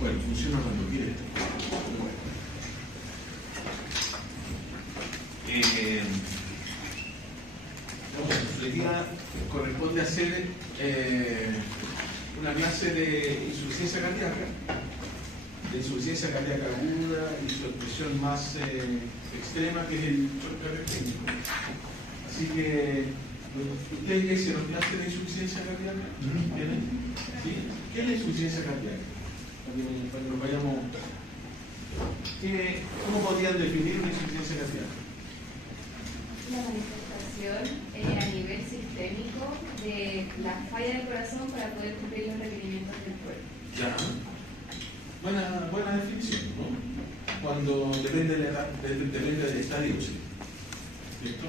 Bueno, funciona cuando quiere. Hoy día corresponde hacer una clase de insuficiencia cardíaca, aguda y su expresión más extrema, que es el shock cardíaco. Así que, ¿ustedes ya hicieron clase de insuficiencia cardíaca? ¿Tienen? ¿Sí? ¿Qué es la insuficiencia cardíaca? Para que nos vayamos. ¿Cómo podrían definir una insuficiencia cardíaca? La manifestación a nivel sistémico de la falla del corazón para poder cumplir los requerimientos del cuerpo. Ya. Buena definición, ¿no? Cuando depende del estadio, ¿cierto?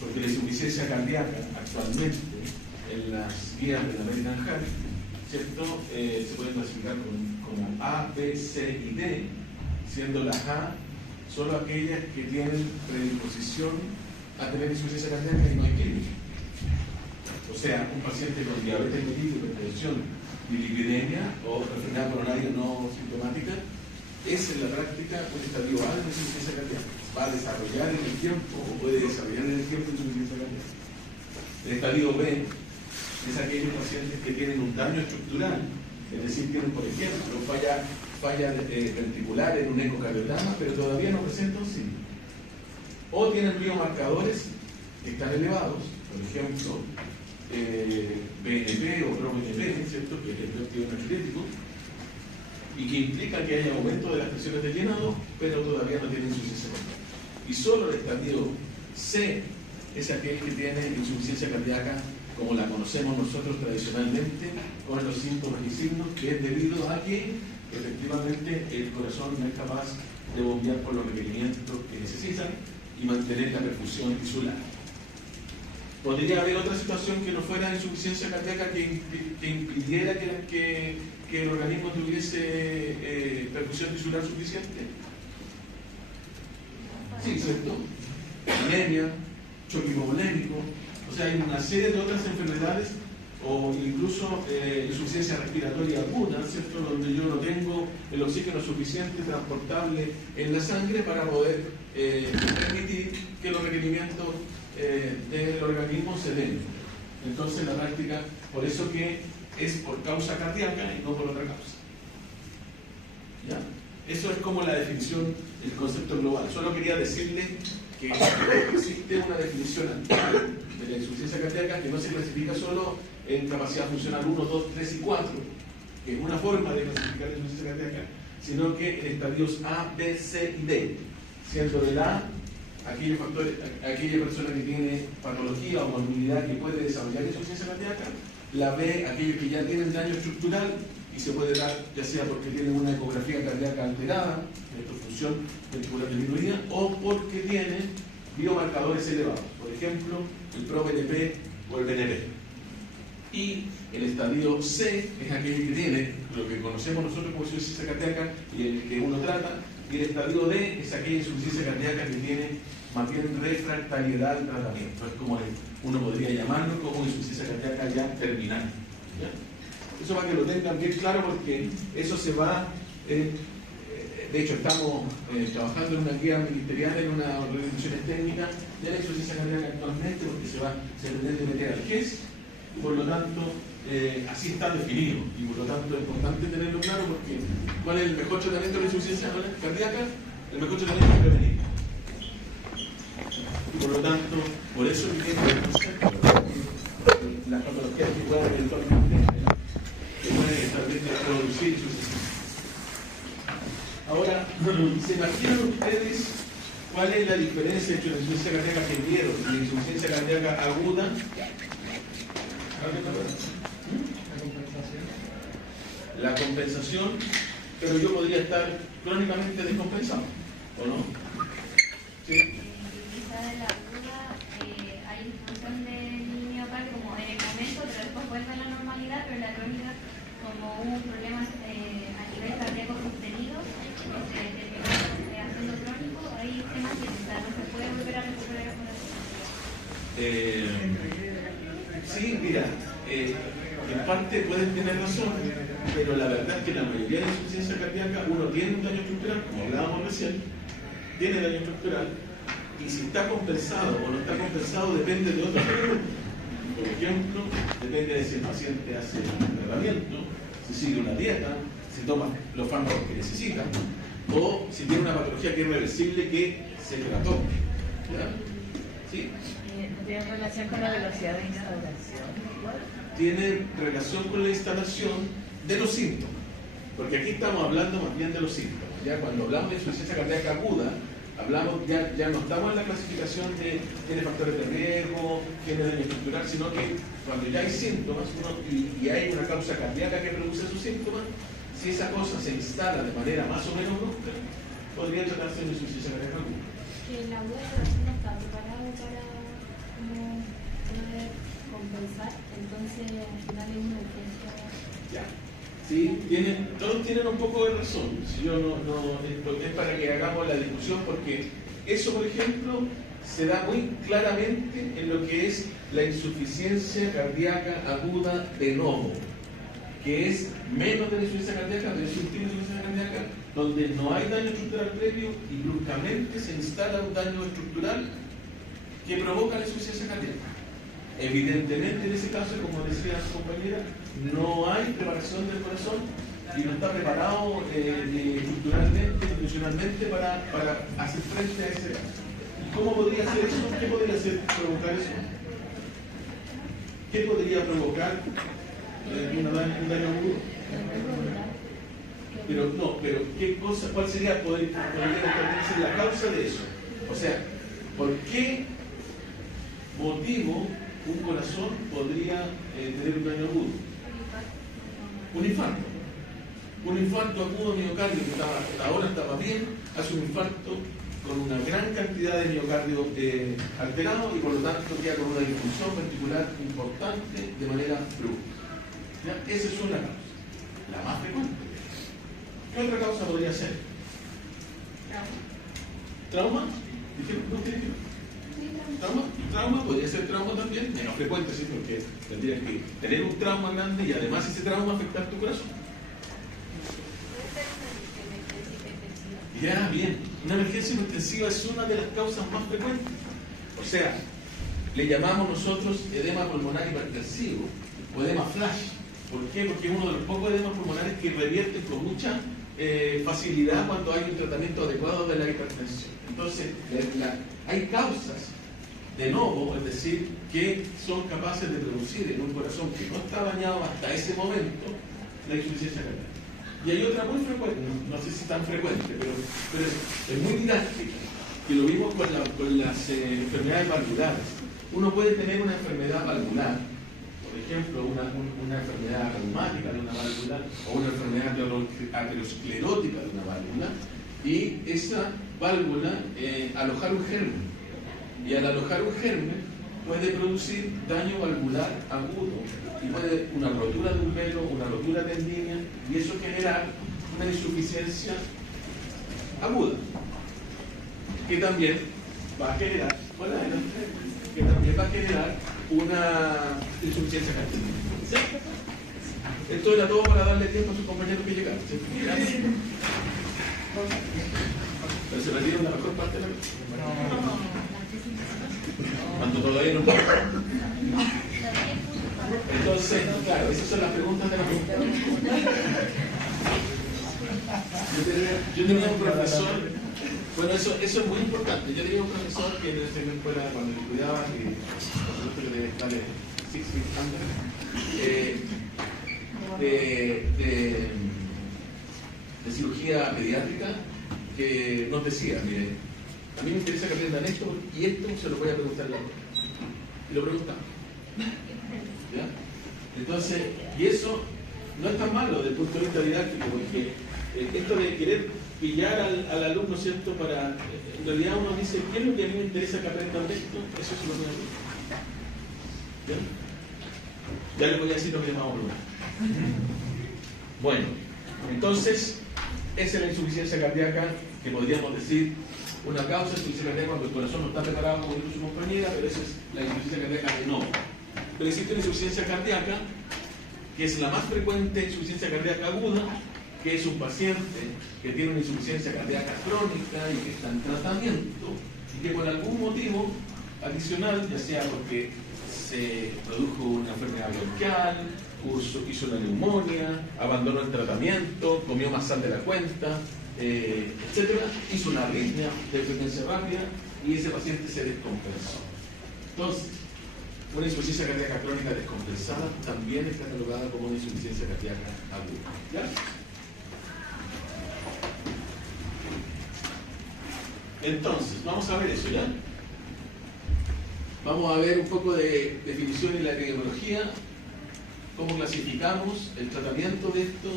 Porque la insuficiencia cardíaca actualmente en las guías de la American Heart, ¿cierto? Se pueden clasificar como A, B, C y D, siendo las A solo aquellas que tienen predisposición a tener insuficiencia cardíaca y no hay clínica. O sea, un paciente con diabetes mellitus, hipertensión y lipidemia o enfermedad coronaria no sintomática es en la práctica un estadio A de insuficiencia cardíaca. Va a desarrollar en el tiempo o puede desarrollar en el tiempo insuficiencia cardíaca. El estadio B es aquellos pacientes que tienen un daño estructural, es decir, tienen, por ejemplo, falla ventricular en un ecocardiograma, pero todavía no presentan signos. O tienen biomarcadores que están elevados, por ejemplo, BNP o ProBNP, ¿cierto?, que es el péptido energético, y que implica que hay aumento de las presiones de llenado, pero todavía no tienen insuficiencia cardíaca. Y solo el estadio C es aquel que tiene insuficiencia cardíaca como la conocemos nosotros tradicionalmente, con los síntomas y signos, que es debido a que efectivamente el corazón no es capaz de bombear por los requerimientos que necesitan y mantener la perfusión tisular. ¿Podría haber otra situación que no fuera insuficiencia cardíaca que impidiera que el organismo tuviese perfusión tisular suficiente? Sí, ¿cierto? Anemia, choque hipovolémico, o sea, hay una serie de otras enfermedades o incluso insuficiencia respiratoria aguda, ¿cierto?, donde yo no tengo el oxígeno suficiente transportable en la sangre para poder permitir que los requerimientos del organismo se den. Entonces, en la práctica, por eso que es por causa cardíaca y no por otra causa. ¿Ya? Eso es como la definición, el concepto global. Solo quería decirles que existe una definición actual de la insuficiencia cardíaca que no se clasifica solo en capacidad funcional 1, 2, 3 y 4, que es una forma de clasificar la insuficiencia cardíaca, sino que en estadios A, B, C y D, siendo del A aquella persona que tiene patología o morbilidad que puede desarrollar insuficiencia cardíaca, la B, aquellos que ya tienen daño estructural y se puede dar ya sea porque tienen una ecografía cardíaca alterada, función ventricular disminuida, o porque tienen biomarcadores elevados, por ejemplo, el ProBNP o el BNP. Y el estadio C es aquel que tiene lo que conocemos nosotros como insuficiencia cardíaca y el que uno trata, y el estadio D es aquella insuficiencia cardíaca que tiene más bien refractariedad al tratamiento. Es como uno podría llamarlo como insuficiencia cardíaca ya terminal. ¿Ya? Eso para que lo tengan bien claro, porque eso se va... de hecho, estamos trabajando en una guía ministerial, en una organización técnica de la insuficiencia cardíaca actualmente, porque se pretende meter al GES por lo tanto, así está definido, y por lo tanto es importante tenerlo claro porque ¿cuál es el mejor tratamiento de la insuficiencia cardíaca? El mejor tratamiento es prevenir. Y por lo tanto, por eso es que las patologías que puedan eventualmente producir insuficiencia. Ahora, ¿se imaginan ustedes cuál es la diferencia entre la insuficiencia cardíaca severa y la insuficiencia cardíaca aguda? La compensación, pero yo podría estar crónicamente descompensado, ¿o no? ¿Sí? Quizá de la duda hay disfunción del miocardio como en el momento, pero después vuelve a la normalidad, pero la crónica, como hubo un problema a nivel cardíaco sostenido, que se terminó haciendo crónico, ahí se mantiene, o sea, no se puede volver a recuperar el corazón. Sí, mira, en parte pueden tener razón, pero la verdad es que la mayoría de la insuficiencia cardíaca uno tiene un daño estructural, como hablábamos recién, tiene daño estructural, y si está compensado o no está compensado depende de otros elementos. Por ejemplo, depende de si el paciente hace un tratamiento, si sigue una dieta, si toma los fármacos que necesita, o si tiene una patología que es reversible que se trató. ¿Ya? ¿Sí? ¿No tiene relación con la velocidad de instauración? Tiene relación con la instalación de los síntomas, porque aquí estamos hablando más bien de los síntomas. Ya cuando hablamos de insuficiencia cardíaca aguda, hablamos ya no estamos en la clasificación de tiene factores de riesgo, tiene daño estructural, sino que cuando ya hay síntomas y hay una causa cardíaca que produce esos síntomas, si esa cosa se instala de manera más o menos brusca, podría tratarse de una insuficiencia cardíaca aguda. Que la aguda no está preparado para poder compensar, entonces al final es una urgencia. Ya. Sí, todos tienen un poco de razón. Si yo esto es para que hagamos la discusión, porque eso, por ejemplo, se da muy claramente en lo que es la insuficiencia cardíaca aguda de novo, que es menos de la insuficiencia cardíaca, pero es un tipo de insuficiencia cardíaca donde no hay daño estructural previo y bruscamente se instala un daño estructural que provoca la insuficiencia cardíaca. Evidentemente, en ese caso, como decía su compañera, no hay preparación del corazón y no está preparado estructuralmente, funcionalmente para hacer frente a ese caso. ¿Y cómo podría ser eso? ¿Qué podría provocar eso? ¿Qué podría provocar un daño agudo? Pero ¿qué cosa? ¿Cuál sería podría ser la causa de eso? O sea, ¿por qué motivo un corazón podría tener un daño agudo? Un infarto. Un infarto agudo miocardio que hasta ahora estaba bien, hace un infarto con una gran cantidad de miocardio alterado y por lo tanto queda con una disfunción ventricular importante de manera brusca. ¿Ya? Esa es una causa, la más frecuente. ¿Qué otra causa podría ser? ¿Trauma? Trauma podría ser trauma también, menos frecuente, sí, porque tendrías que tener un trauma grande y además ese trauma afectar tu corazón. Ya, bien. Una emergencia hipertensiva es una de las causas más frecuentes. O sea, le llamamos nosotros edema pulmonar hipertensivo o edema flash. ¿Por qué? Porque es uno de los pocos edemas pulmonares que revierten con mucha facilidad cuando hay un tratamiento adecuado de la hipertensión. Entonces, hay causas de novo, es decir, que son capaces de producir en un corazón que no está dañado hasta ese momento la insuficiencia cardíaca. Y hay otra muy frecuente, no sé si tan frecuente, pero es muy didáctica, que lo vimos con las enfermedades valvulares. Uno puede tener una enfermedad valvular, por ejemplo, una enfermedad reumática de una válvula o una enfermedad aterosclerótica de una válvula, y esa válvula alojar un germen. Y al alojar un germen puede producir daño valvular agudo y puede una rotura de un velo, una rotura tendínea, y eso generar una insuficiencia aguda que también va a generar una insuficiencia cardíaca. ¿Sí? Esto era todo para darle tiempo a sus compañeros que llegaron. ¿Sí? Gracias. Pero se retira la mejor parte de la vida. Cuando todavía no. Entonces, claro, esas son las preguntas de la pregunta. Yo tenía un profesor, bueno, eso es muy importante. Yo tenía un profesor que en la escuela, cuando estudiaba, que por supuesto que debe estar en Six Feet Under, de cirugía pediátrica, que nos decía, mire, a mí me interesa que aprendan esto y esto se lo voy a preguntar a la otra. Y lo preguntamos. ¿Ya? Entonces, y eso no es tan malo desde el punto de vista didáctico, porque esto de querer pillar al alumno, ¿cierto? Para, en realidad uno dice, ¿qué es lo que a mí me interesa que aprendan de esto? Eso se lo voy a decir. ¿Ya? Ya les voy a decir lo que llamamos lugar. Bueno, entonces, esa es la insuficiencia cardíaca, que podríamos decir una causa de insuficiencia cardíaca cuando el corazón no está preparado, como dijo su compañera, pero esa es la insuficiencia cardíaca de no. Pero existe una insuficiencia cardíaca, que es la más frecuente insuficiencia cardíaca aguda, que es un paciente que tiene una insuficiencia cardíaca crónica y que está en tratamiento y que por algún motivo adicional, ya sea porque se produjo una enfermedad bronquial, hizo una neumonía, abandonó el tratamiento, comió más sal de la cuenta, etcétera, hizo una arritmia de frecuencia rápida y ese paciente se descompensó. Entonces, una insuficiencia cardíaca crónica descompensada también es catalogada como una insuficiencia cardíaca aguda. ¿Ya? Entonces, vamos a ver eso, ¿ya? Vamos a ver un poco de definición en la epidemiología, cómo clasificamos el tratamiento de esto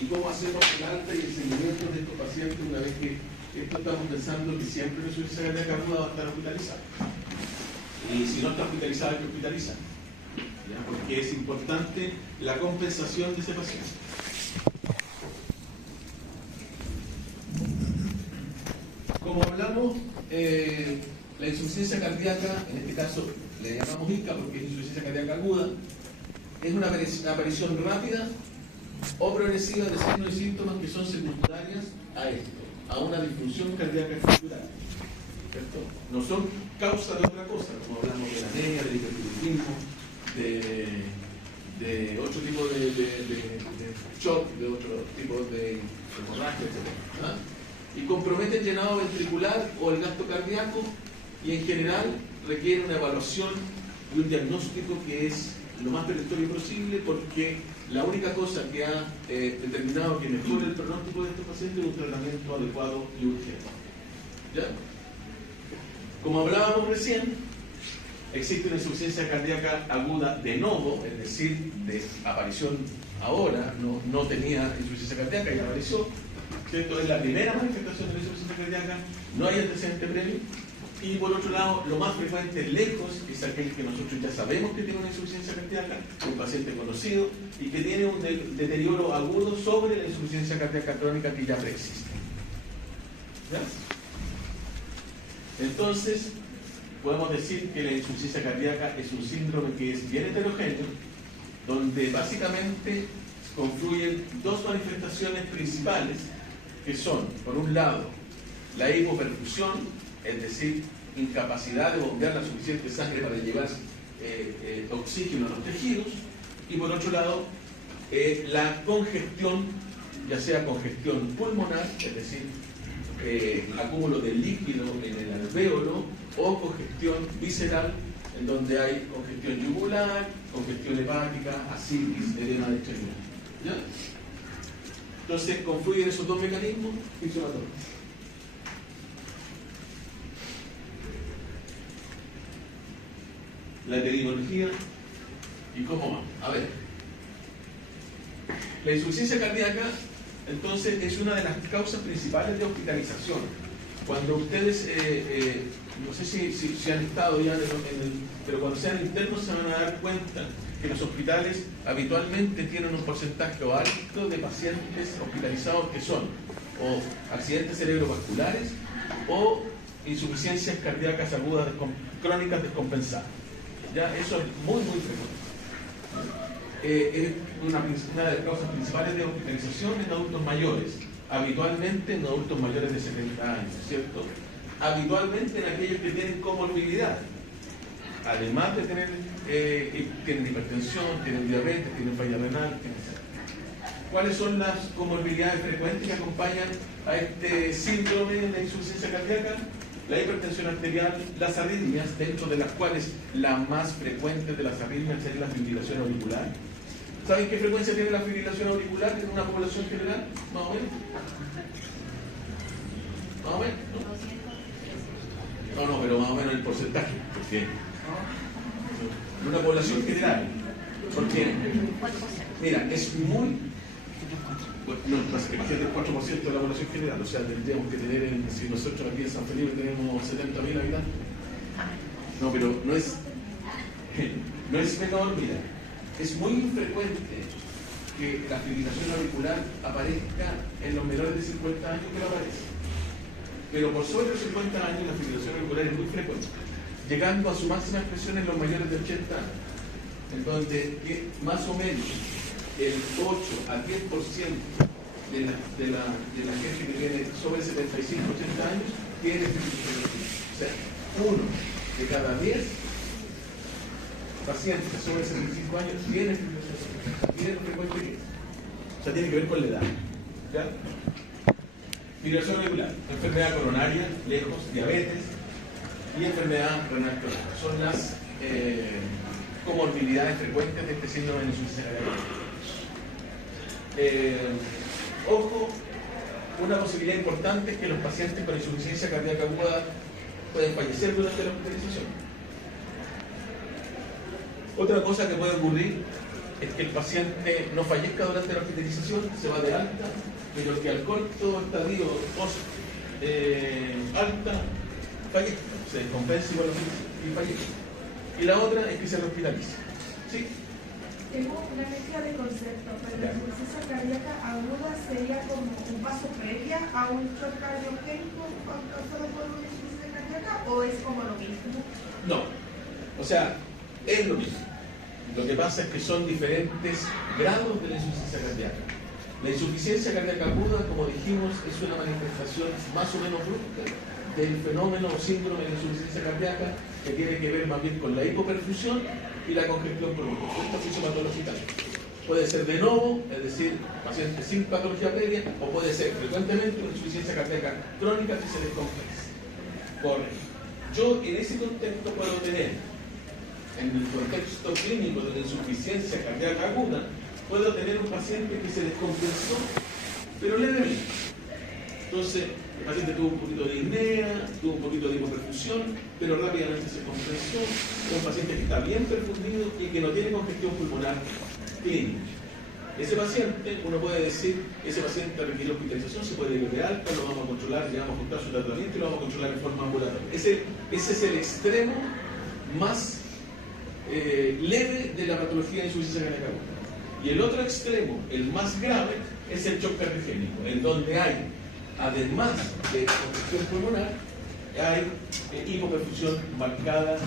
y cómo hacemos el alta y el seguimiento de estos pacientes una vez que esto estamos pensando que siempre una insuficiencia cardíaca aguda va a estar hospitalizada. Y si no está hospitalizada, hay que hospitalizar, ¿ya? Porque es importante la compensación de ese paciente. Como hablamos, la insuficiencia cardíaca, en este caso le llamamos ICA porque es insuficiencia cardíaca aguda, es una aparición rápida o progresiva de signos y síntomas que son secundarias a esto, a una disfunción cardíaca estructural. ¿Cierto? No son causa de otra cosa, como hablamos de la anemia, del hipertiroidismo, de otro tipo de shock, de otro tipo de hemorragia, etc. Y compromete el llenado ventricular o el gasto cardíaco y en general requiere una evaluación y un diagnóstico que es lo más perentorio posible, porque la única cosa que ha determinado que mejore el pronóstico de estos pacientes es un tratamiento adecuado y urgente. ¿Ya? Como hablábamos recién, existe una insuficiencia cardíaca aguda de novo, es decir, de aparición ahora, no tenía insuficiencia cardíaca y apareció. ¿Cierto? Es la primera manifestación de la insuficiencia cardíaca, no hay antecedente previo. Y por otro lado, lo más frecuente lejos es aquel que nosotros ya sabemos que tiene una insuficiencia cardíaca, un paciente conocido y que tiene un deterioro agudo sobre la insuficiencia cardíaca crónica que ya preexiste. ¿Ya? Entonces, podemos decir que la insuficiencia cardíaca es un síndrome que es bien heterogéneo, donde básicamente confluyen dos manifestaciones principales, que son, por un lado, la hipoperfusión, es decir, incapacidad de bombear la suficiente sangre para llevar oxígeno a los tejidos, y por otro lado, la congestión, ya sea congestión pulmonar, es decir, acúmulo de líquido en el alvéolo, o congestión visceral, en donde hay congestión yugular, congestión hepática, ascitis, edema de extremidad. ¿Ya? Entonces confluyen esos dos mecanismos inflamatorios. La epidemiología y cómo va. A ver, la insuficiencia cardíaca entonces es una de las causas principales de hospitalización. Cuando ustedes, no sé si han estado ya pero cuando sean internos se van a dar cuenta que los hospitales habitualmente tienen un porcentaje alto de pacientes hospitalizados que son o accidentes cerebrovasculares o insuficiencias cardíacas agudas crónicas descompensadas. Ya, eso es muy frecuente. Es una de las causas principales de hospitalización en adultos mayores, habitualmente en adultos mayores de 70 años, ¿cierto? Habitualmente en aquellos que tienen comorbilidad, además de tener tienen hipertensión, tienen diabetes, tienen falla renal, etc. ¿Cuáles son las comorbilidades frecuentes que acompañan a este síndrome de insuficiencia cardíaca? La hipertensión arterial, las arritmias, dentro de las cuales la más frecuente de las arritmias es la fibrilación auricular. ¿Saben qué frecuencia tiene la fibrilación auricular en una población general? Más o menos. Más o menos, ¿no? No, pero más o menos el porcentaje. Porque en una población general. Porque, mira, es muy... No, imagínate el 4% de la población general, o sea, tendríamos que tener, si nosotros aquí en San Felipe tenemos 70.000 habitantes. No, pero no es menor, mira. Es muy infrecuente que la fibrilación auricular aparezca en los menores de 50 años, pero aparece. Pero por sobre los 50 años la fibrilación auricular es muy frecuente, llegando a su máxima expresión en los mayores de 80 años, en donde más o menos el 8 a 10% de la gente que tiene sobre 75, 80 años tiene fibrilación auricular. O sea, 1 de cada 10 pacientes sobre 75 años tienen fibrilación auricular. Miren lo frecuente que es. O sea, tiene que ver con la edad. ¿Ya? Fibrilación auricular, enfermedad coronaria, lejos, diabetes y enfermedad renal crónica. Son las comorbilidades frecuentes de este síndrome de insuficiencia cardíaca. Ojo, una posibilidad importante es que los pacientes con insuficiencia cardíaca aguda pueden fallecer durante la hospitalización. Otra cosa que puede ocurrir es que el paciente no fallezca durante la hospitalización, se va de alta, pero que al corto estadio post alta fallezca, se descompense igual y fallezca. Y la otra es que se hospitalice. ¿Sí? Tengo una mezcla de conceptos, pero la insuficiencia cardíaca aguda sería como un paso previa a un shock cardiogénico causado por una insuficiencia cardíaca, o es como lo mismo? No, o sea, es lo mismo. Lo que pasa es que son diferentes grados de la insuficiencia cardíaca. La insuficiencia cardíaca aguda, como dijimos, es una manifestación más o menos brusca del fenómeno o síndrome de insuficiencia cardíaca que tiene que ver más bien con la hipoperfusión y la congestión pulmonar. Esta fisiopatológica puede ser de novo, es decir, paciente sin patología previa, o puede ser frecuentemente una insuficiencia cardíaca crónica que se descompensa. Correcto. Yo en ese contexto puedo tener, en el contexto clínico de la insuficiencia cardíaca aguda, puedo tener un paciente que se descompensó, pero levemente. Entonces, el paciente tuvo un poquito de disnea, tuvo un poquito de hipoperfusión, pero rápidamente se compensó. Es un paciente que está bien perfundido y que no tiene congestión pulmonar clínica. Ese paciente, uno puede decir, ese paciente requiere hospitalización, se puede ir de alta, lo vamos a controlar, le vamos a ajustar su tratamiento y lo vamos a controlar en forma ambulatoria. Ese es el extremo más leve de la patología de insuficiencia cardíaca aguda. Y el otro extremo, el más grave, es el shock cardiogénico, en donde hay, además de congestión pulmonar, hay hipoperfusión marcada,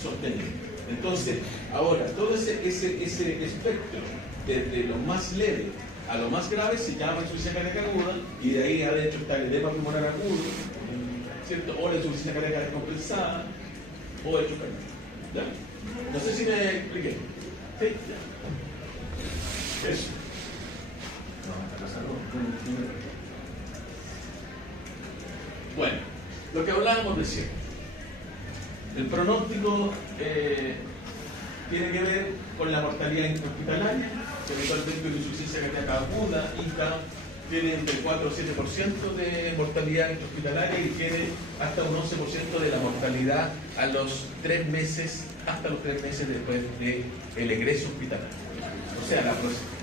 sostenida. Entonces, ahora, todo ese espectro, desde lo más leve a lo más grave, se llama insuficiencia cardíaca aguda, y de ahí adentro está el edema pulmonar agudo, ¿cierto? O la insuficiencia cardíaca descompensada, o el shock cardíaco. ¿Ya? No sé si me expliqué. ¿Sí? Ya. Eso. Bueno, lo que hablábamos recién. El pronóstico tiene que ver con la mortalidad intrahospitalaria, que habitualmente la insuficiencia cardíaca aguda, ICA, tiene entre 4 o 7% de mortalidad intrahospitalaria y tiene hasta un 11% de la mortalidad a los 3 meses, hasta los 3 meses después del egreso hospitalario. O sea,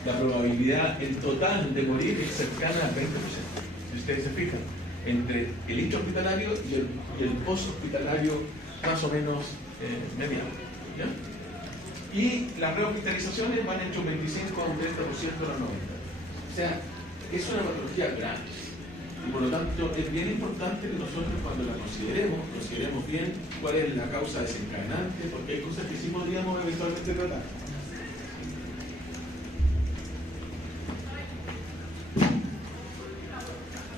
la probabilidad en total de morir es cercana al 20%. Si ustedes se fijan, entre el intrahospitalario y el post-hospitalario más o menos mediano. ¿Ya? Y las rehospitalizaciones van entre un 25 a un 30% de las 90. O sea, es una patología grande. Y por lo tanto es bien importante que nosotros cuando la consideremos bien cuál es la causa desencadenante, porque hay cosas que sí podríamos eventualmente tratar.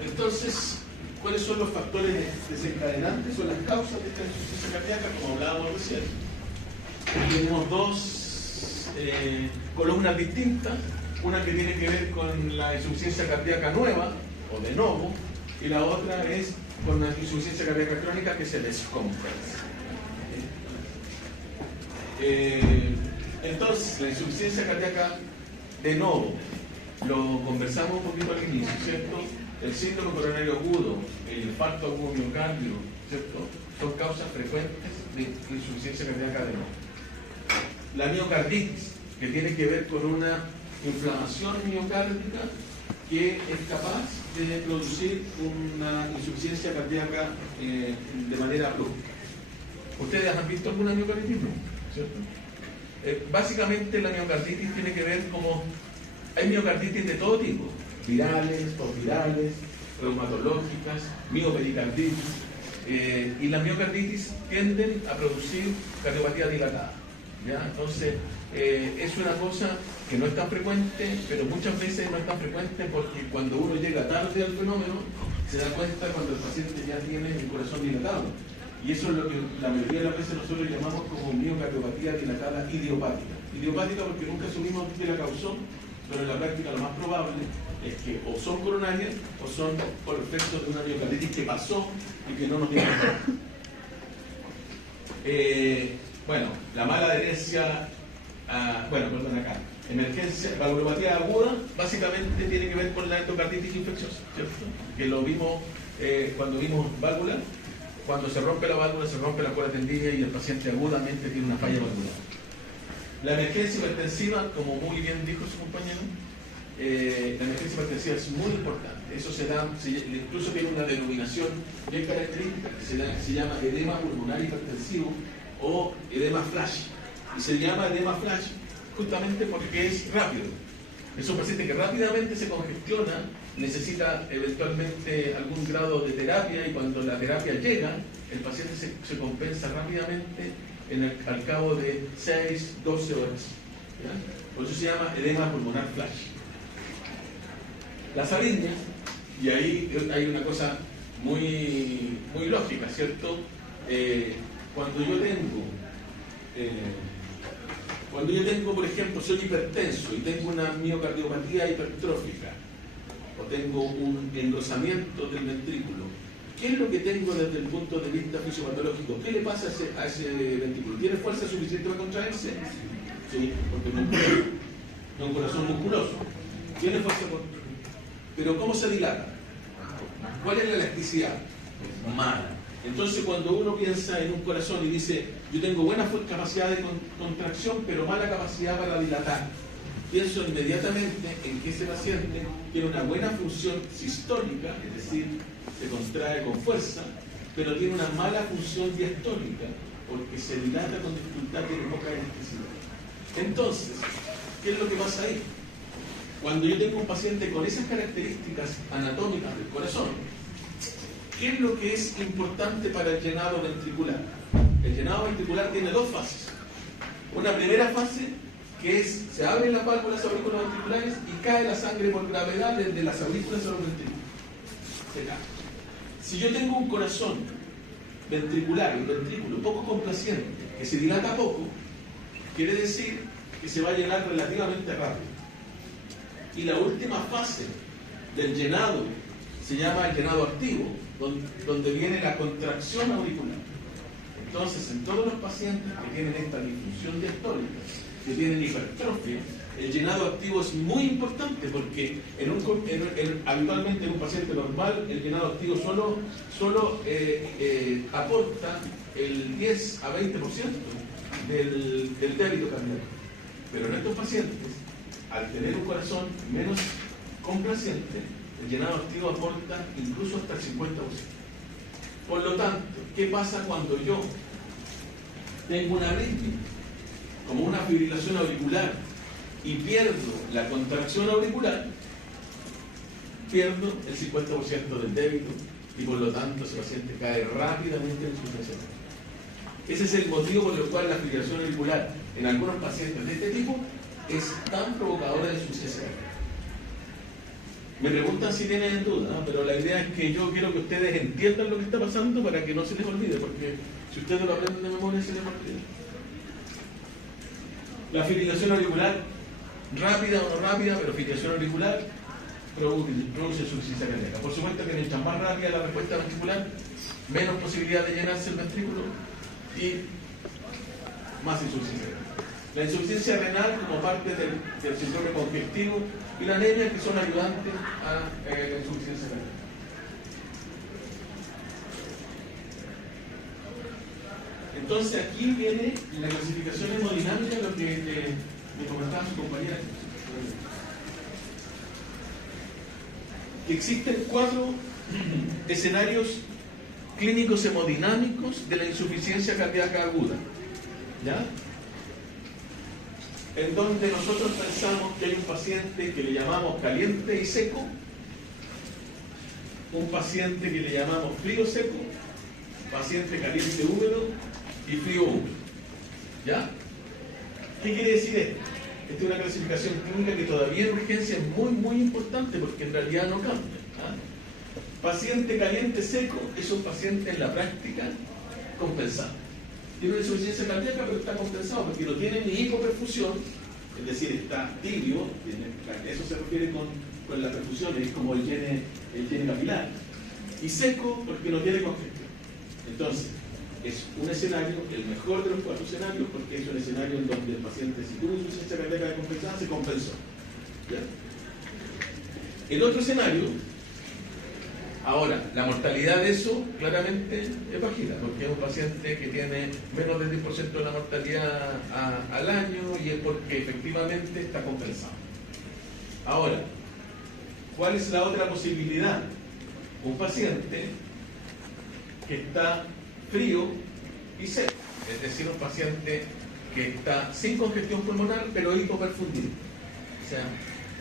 Entonces, ¿cuáles son los factores desencadenantes o las causas de esta insuficiencia cardíaca? Como hablábamos recién. tenemos dos columnas distintas, una que tiene que ver con la insuficiencia cardíaca nueva o de novo, y la otra es con la insuficiencia cardíaca crónica que se descompensa. Entonces, la insuficiencia cardíaca de novo, lo conversamos un poquito al inicio, ¿cierto? El síndrome coronario agudo, el infarto agudo miocardio, ¿cierto? Son causas frecuentes de insuficiencia cardíaca de novo. La miocarditis, que tiene que ver con una inflamación miocárdica que es capaz de producir una insuficiencia cardíaca de manera abrupta. ¿Ustedes han visto alguna miocarditis? No, ¿cierto? Básicamente la miocarditis tiene que ver como... Hay miocarditis de todo tipo, virales, postvirales, reumatológicas, miopericarditis, y las miocarditis tienden a producir cardiopatía dilatada, ¿ya? Entonces, es una cosa que no es tan frecuente, pero muchas veces no es tan frecuente porque cuando uno llega tarde al fenómeno, se da cuenta cuando el paciente ya tiene el corazón dilatado. Y eso es lo que la mayoría de las veces nosotros llamamos como miocardiopatía dilatada idiopática. Idiopática porque nunca asumimos que la causó, pero en la práctica lo más probable es que o son coronarias o son por efecto de una miocarditis que pasó y que no nos dimos cuenta. Bueno, la mala adherencia, acá. Emergencia, valvulopatía aguda, básicamente tiene que ver con la endocarditis infecciosa, ¿cierto? Que lo vimos cuando vimos válvula. Cuando se rompe la válvula, se rompe la cuerda tendinea y el paciente agudamente tiene una falla valvular. La emergencia hipertensiva, como muy bien dijo su compañero, la emergencia hipertensiva es muy importante. Eso se da, incluso tiene una denominación bien característica que se llama edema pulmonar hipertensivo o edema flash. Y se llama edema flash justamente porque es rápido. Es un paciente que rápidamente se congestiona, necesita eventualmente algún grado de terapia y cuando la terapia llega, el paciente se compensa rápidamente al cabo de 6, 12 horas. ¿Ya? Por eso se llama edema pulmonar flash. Las arritmias, y ahí hay una cosa muy, muy lógica, ¿cierto? Cuando yo tengo, por ejemplo, soy hipertenso y tengo una miocardiopatía hipertrófica o tengo un engrosamiento del ventrículo, ¿qué es lo que tengo desde el punto de vista fisiopatológico? ¿Qué le pasa a ese ventrículo? ¿Tiene fuerza suficiente para contraerse? Sí, porque es un corazón musculoso. ¿Tiene fuerza? Pero ¿cómo se dilata? ¿Cuál es la elasticidad? Mala. Entonces, cuando uno piensa en un corazón y dice, yo tengo buena capacidad de contracción, pero mala capacidad para dilatar, pienso inmediatamente en que ese paciente tiene una buena función sistólica, es decir, se contrae con fuerza, pero tiene una mala función diastólica, porque se dilata con dificultad, tiene poca elasticidad. Entonces, ¿qué es lo que pasa ahí? Cuando yo tengo un paciente con esas características anatómicas del corazón, ¿qué es lo que es importante para el llenado ventricular? El llenado ventricular tiene dos fases. Una primera fase que es, se abren las válvulas auriculoventriculares y cae la sangre por gravedad desde las aurículas a los ventrículos. Se cae. Si yo tengo un corazón ventricular, un ventrículo poco complaciente, que se dilata poco, quiere decir que se va a llenar relativamente rápido. Y la última fase del llenado se llama el llenado activo, donde viene la contracción auricular. Entonces, en todos los pacientes que tienen esta disfunción diastólica, que tienen hipertrofia, el llenado activo es muy importante porque habitualmente en un paciente normal el llenado activo solo aporta el 10 a 20% del débito cardíaco. Pero en estos pacientes, al tener un corazón menos complaciente, el llenado activo aporta incluso hasta el 50%. Por lo tanto, ¿qué pasa cuando yo tengo una arritmia, como una fibrilación auricular, y pierdo la contracción auricular? Pierdo el 50% del débito y por lo tanto ese paciente cae rápidamente en su insuficiencia. Ese es el motivo por el cual la fibrilación auricular en algunos pacientes de este tipo es tan provocadora de insuficiencia. Me preguntan si tienen duda, ¿no? Pero la idea es que yo quiero que ustedes entiendan lo que está pasando para que no se les olvide, porque si ustedes lo aprenden de memoria se les olvida. La fibrilación auricular, rápida o no rápida, pero fibrilación auricular produce insuficiencia cardíaca. Por supuesto que mientras más rápida la respuesta ventricular, menos posibilidad de llenarse el ventrículo y más insuficiencia cardíaca. La insuficiencia renal como parte del síndrome congestivo y la anemia, que son ayudantes a la insuficiencia cardíaca. Entonces aquí viene la clasificación hemodinámica, lo que me comentaba su compañera. Que existen 4 escenarios clínicos hemodinámicos de la insuficiencia cardíaca aguda, ¿ya? En donde nosotros pensamos que hay un paciente que le llamamos caliente y seco, un paciente que le llamamos frío seco, paciente caliente húmedo y frío húmedo, ¿ya? ¿Qué quiere decir esto? Esta es una clasificación clínica que todavía en urgencia es muy importante porque en realidad no cambia, ¿ah? Paciente caliente seco es un paciente en la práctica compensado. Tiene una insuficiencia cardíaca, pero está compensado porque no tiene ni hipoperfusión, es decir, está tibio, eso se refiere con la perfusión, es como el gene capilar. Y seco porque no tiene congestión. Entonces, es un escenario, el mejor de los 4 escenarios, porque es un escenario en donde el paciente, si tuvo insuficiencia cardíaca compensada, se compensó. ¿Ya? El otro escenario, ahora, la mortalidad de eso claramente es bajita, porque es un paciente que tiene menos del 10% de la mortalidad al año y es porque efectivamente está compensado. Ahora, ¿cuál es la otra posibilidad? Un paciente que está frío y seco, es decir, un paciente que está sin congestión pulmonar pero hipoperfundido. O sea,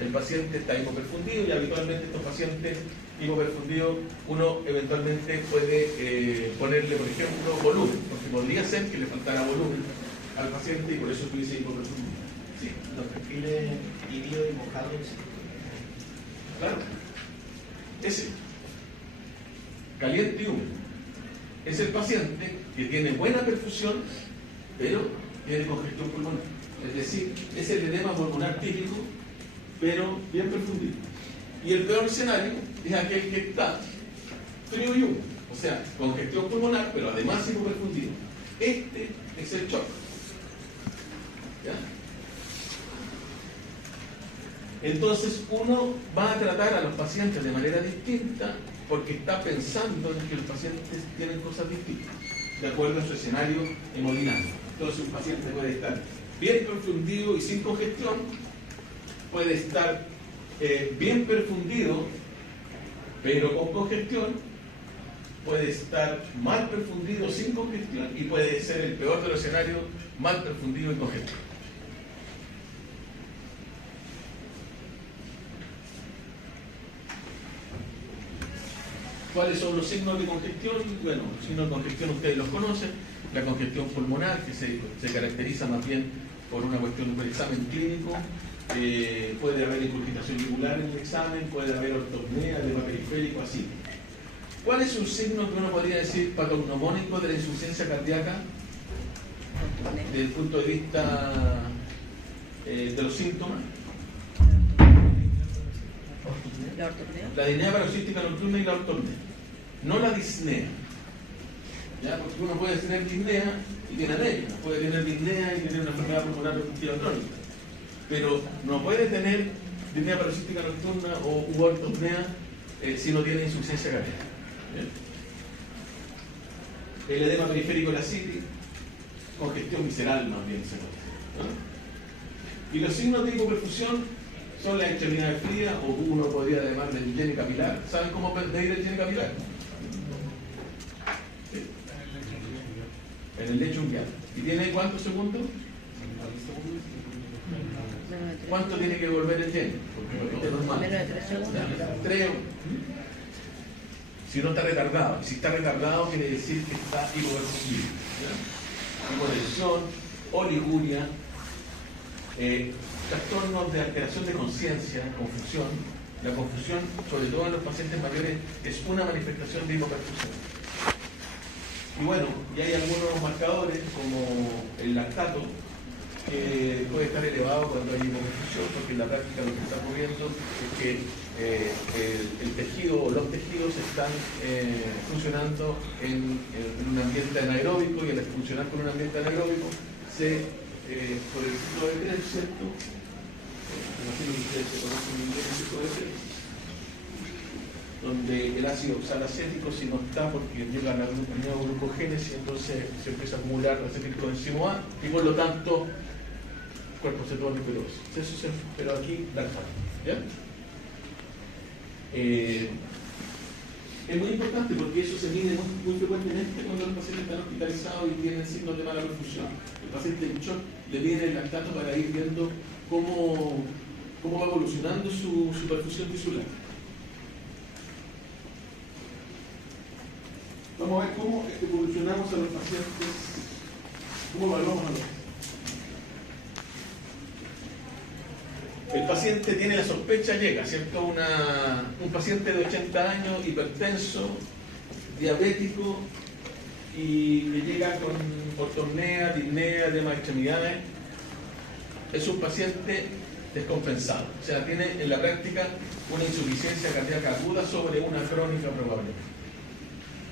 el paciente está hipoperfundido y habitualmente estos pacientes hipoperfundidos uno eventualmente puede ponerle, por ejemplo, volumen, porque podría ser que le faltara volumen al paciente y por eso estuviese hipoperfundido. Sí, los perfiles híbridos y mojados. Claro. Ese, caliente y húmedo, es el paciente que tiene buena perfusión, pero tiene congestión pulmonar. Es decir, es el edema pulmonar típico, pero bien perfundido. Y el peor escenario es aquel que está frío y húmedo, o sea, congestión pulmonar, pero además hipoperfundido. Este es el shock. ¿Ya? Entonces uno va a tratar a los pacientes de manera distinta porque está pensando en que los pacientes tienen cosas distintas, de acuerdo a su escenario hemodinámico. Entonces un paciente puede estar bien perfundido y sin congestión, puede estar bien perfundido pero con congestión, puede estar mal perfundido sin congestión y puede ser el peor de los escenarios, mal perfundido y congestión. ¿Cuáles son los signos de congestión? Bueno, los signos de congestión ustedes los conocen. La congestión pulmonar, que se caracteriza más bien por una cuestión del examen clínico. Puede haber incurgitación yugular en el examen, puede haber ortopnea, edema periférico, así. ¿Cuál es un signo que uno podría decir patognomónico de la insuficiencia cardíaca desde el punto de vista de los síntomas? La ortopnea. La disnea paroxística nocturna y la ortopnea, no la disnea. ¿Ya? Porque uno puede tener disnea y tiene anemia, puede tener disnea y tener una enfermedad pulmonar obstructiva crónica, pero no puede tener disnea paroxística nocturna u ortopnea si no tiene insuficiencia cardíaca. ¿Bien? El edema periférico de la citis, congestión visceral más bien se conoce, ¿no? Y los signos de hipoperfusión son las extremidades frías, o uno podría llamarle el gene capilar. ¿Saben cómo medir el gene capilar? ¿Sí? En el lecho unguial. ¿Y tiene cuántos segundos? ¿Cuánto tiene que volver el gene? Porque es normal. Menos de 3 segundos. 3. Si no está retardado. Si está retardado quiere decir que está hipoperfusivo. Hipotensión, oliguria, trastornos de alteración de conciencia, confusión. La confusión, sobre todo en los pacientes mayores, es una manifestación de hipoperfusión. Y bueno, y hay algunos marcadores como el lactato, que puede estar elevado cuando hay hipoperfusión, porque en la práctica lo que está ocurriendo es que el tejido o los tejidos están funcionando en un ambiente anaeróbico, y al funcionar con un ambiente anaeróbico por el ciclo de Krebs, ¿cierto? Imagino que ustedes se conocen muy bien el ciclo de Krebs, donde el ácido oxalacético, si no está porque llega a la neoglucogénesis, entonces se empieza a acumular acetilcoenzimo A y por lo tanto cuerpo cetónico y todo eso. Pero aquí da el fallo, ¿ya? Es muy importante porque eso se mide muy frecuentemente cuando los pacientes están hospitalizados y tienen signos de mala perfusión. El paciente en shock le piden el lactato para ir viendo cómo va evolucionando su perfusión tisular. Vamos a ver cómo evolucionamos a los pacientes, cómo evaluamos a los pacientes. El paciente tiene la sospecha, llega, ¿cierto? Un paciente de 80 años, hipertenso, diabético, y que llega con ortornea, disnea, edema de extremidades. Es un paciente descompensado, o sea, tiene en la práctica una insuficiencia cardíaca aguda sobre una crónica probablemente.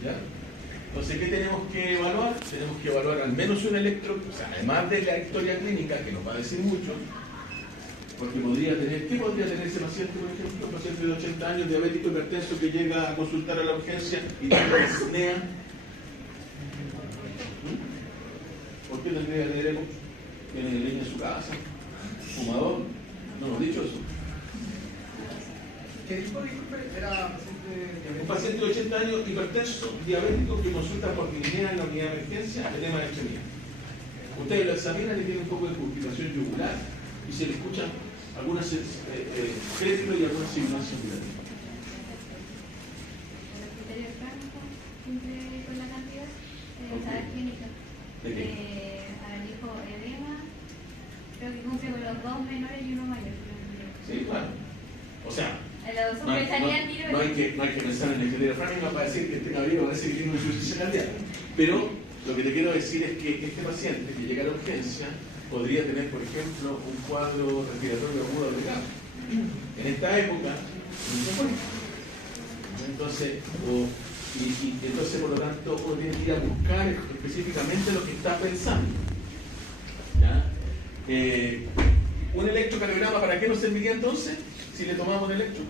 ¿Ya? Entonces, ¿qué tenemos que evaluar? Tenemos que evaluar al menos un electro, o sea, además de la historia clínica, que nos va a decir mucho, porque ¿qué podría tener ese paciente, por ejemplo? Un paciente de 80 años, diabético, hipertenso, que llega a consultar a la urgencia y tiene disnea. ¿Por qué tendría que tener EPOC? ¿Tiene leña en su casa? ¿Fumador? No hemos dicho eso. ¿Qué tipo de era Un paciente de 80 años, hipertenso, diabético, que consulta por disnea en la unidad de emergencia, edema de extremidad. Ustedes lo examinan y tienen un poco de constipación yugular y se le escuchan algunas créditos y algunas sibilancias vibratorias. Los criterios clínicos cumple con la cantidad de clínica. ¿De qué? A ver, dijo edema, creo que cumple con los dos menores y uno mayor. Sí, claro. O sea, no hay que pensar en el criterio Framingham para decir que este caballero parece que tiene una insuficiencia cardíaca. Pero lo que te quiero decir es que este paciente que llega a la urgencia podría tener, por ejemplo, un cuadro respiratorio agudo agregado. En esta época no se puede. Entonces, entonces, por lo tanto, uno tiene que ir a buscar específicamente lo que está pensando. ¿Ya? Un electrocardiograma, ¿para qué nos serviría entonces? Si le tomamos el electro.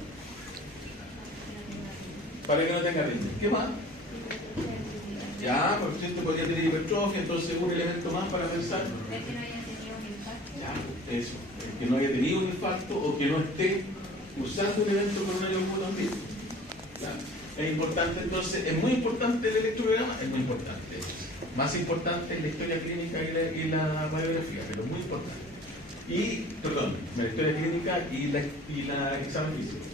Para que no tenga arritmia. ¿Qué más? Ya, por ejemplo, podría tener hipertrofia, entonces un elemento más para pensar. Es que no haya tenido un infarto. Ya, eso. Que no haya tenido un infarto o que no esté usando el evento coronario como también. ¿Ya? Es importante, entonces, es muy importante el electrocardiograma, es muy importante. Más importante es la historia clínica y la radiografía, pero muy importante. La historia clínica y la examen físico.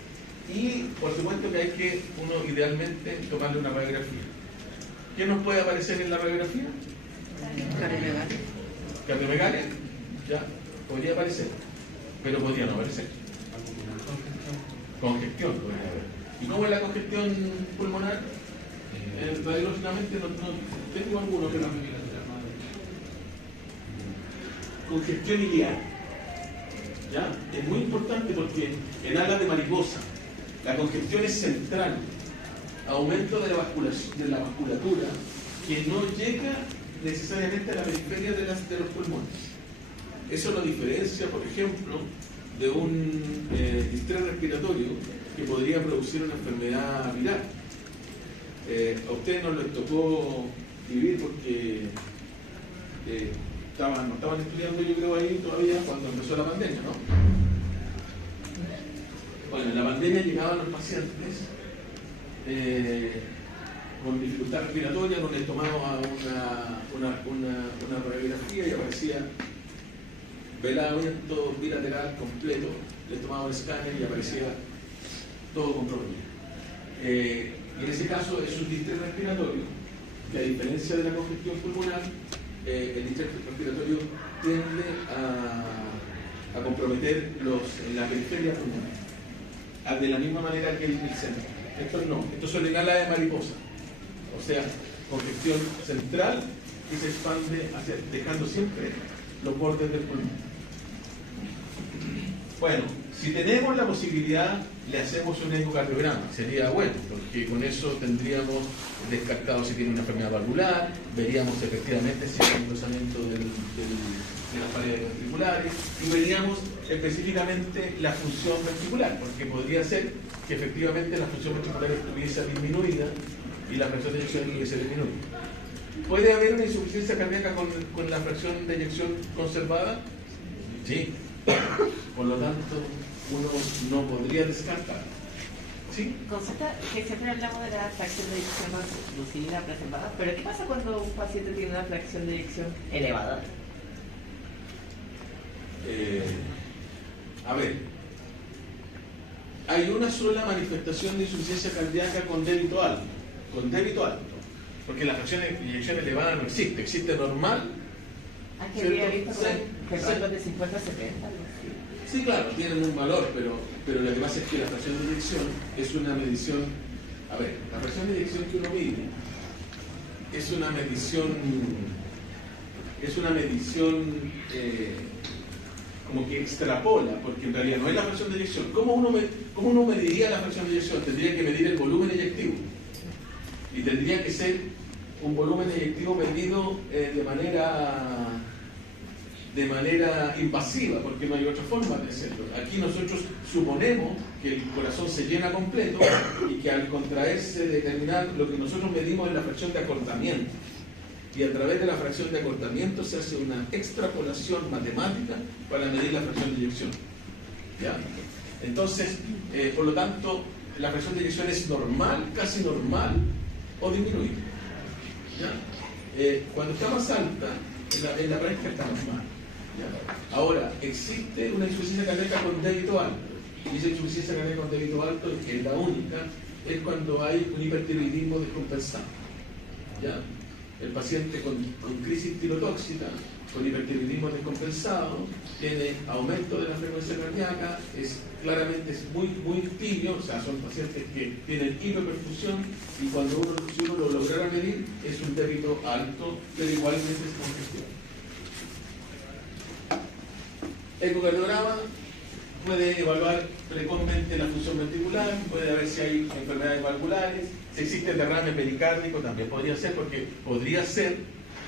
Y por supuesto que hay que, uno idealmente, tomarle una radiografía. ¿Qué nos puede aparecer en la radiografía? Cardiomegalia. Cardiomegalia, ya, podría aparecer, pero podría no aparecer. Congestión podría haber. ¿Y cómo es la congestión pulmonar? Radiológicamente no tengo alguno que no. Congestión iliar. ¿Ya? Es muy importante porque en alas de mariposa la congestión es central. Aumento de la vasculatura que no llega necesariamente a la periferia de los pulmones. Eso lo diferencia, por ejemplo, de un distrés respiratorio que podría producir una enfermedad viral. A ustedes no les tocó vivir porque no estaban estudiando, yo creo, ahí todavía cuando empezó la pandemia, ¿no? Bueno, en la pandemia llegaban los pacientes con dificultad respiratoria, donde les tomaban una radiografía y aparecía velamiento bilateral completo, les tomaban un escáner y aparecía todo comprometido. Y en ese caso es un distrés respiratorio, que a diferencia de la congestión pulmonar, el distrés respiratorio tiende a comprometer la periferia pulmonar, de la misma manera que el centro. Estos no, estos son en ala de mariposa, o sea, congestión central y se expande dejando siempre los bordes del pulmón. Bueno, si tenemos la posibilidad, le hacemos un ecocardiograma. Sería bueno, porque con eso tendríamos descartado si tiene una enfermedad valvular, veríamos efectivamente si hay engrosamiento de las paredes ventriculares y veríamos específicamente la función ventricular, porque podría ser que efectivamente la función ventricular estuviese disminuida y la fracción de eyección estuviese disminuida. ¿Puede haber una insuficiencia cardíaca con la fracción de eyección conservada? Sí. Por lo tanto, uno no podría descartar. ¿Sí? Consulta que siempre hablamos de la fracción de eyección lucida preservada, pero ¿qué pasa cuando un paciente tiene una fracción de eyección elevada? A ver, hay una sola manifestación de insuficiencia cardíaca con débito alto, porque la fracción de eyección elevada no existe, existe normal. Aquí había visto que rangos de 50 a 70, algo así. Sí, claro, tienen un valor, pero lo que pasa es que la fracción de eyección es una medición. A ver, la fracción de eyección que uno mide es una medición como que extrapola, porque en realidad no es la fracción de eyección. ¿Cómo uno mediría la fracción de eyección? Tendría que medir el volumen eyectivo y tendría que ser un volumen eyectivo medido de manera invasiva, porque no hay otra forma de hacerlo. Aquí nosotros suponemos que el corazón se llena completo y que al contraerse determinar lo que nosotros medimos es la fracción de acortamiento. Y a través de la fracción de acortamiento se hace una extrapolación matemática para medir la fracción de eyección. ¿Ya? Entonces, por lo tanto, la fracción de eyección es normal, casi normal o disminuida. ¿Ya? Cuando está más alta, en la práctica está normal. ¿Ya? Ahora, existe una insuficiencia cardíaca con débito alto. Y esa insuficiencia cardíaca con débito alto, que es la única, es cuando hay un hipertiroidismo descompensado. ¿Ya? El paciente con crisis tirotóxica, con hipertiroidismo descompensado, tiene aumento de la frecuencia cardíaca, claramente muy tibio, o sea, son pacientes que tienen hiperperfusión y cuando si uno lo lograra medir es un débito alto, pero igualmente es congestión. Ecocardiograma puede evaluar precozmente la función ventricular, puede ver si hay enfermedades valvulares, si existe derrame pericárdico, también podría ser, porque podría ser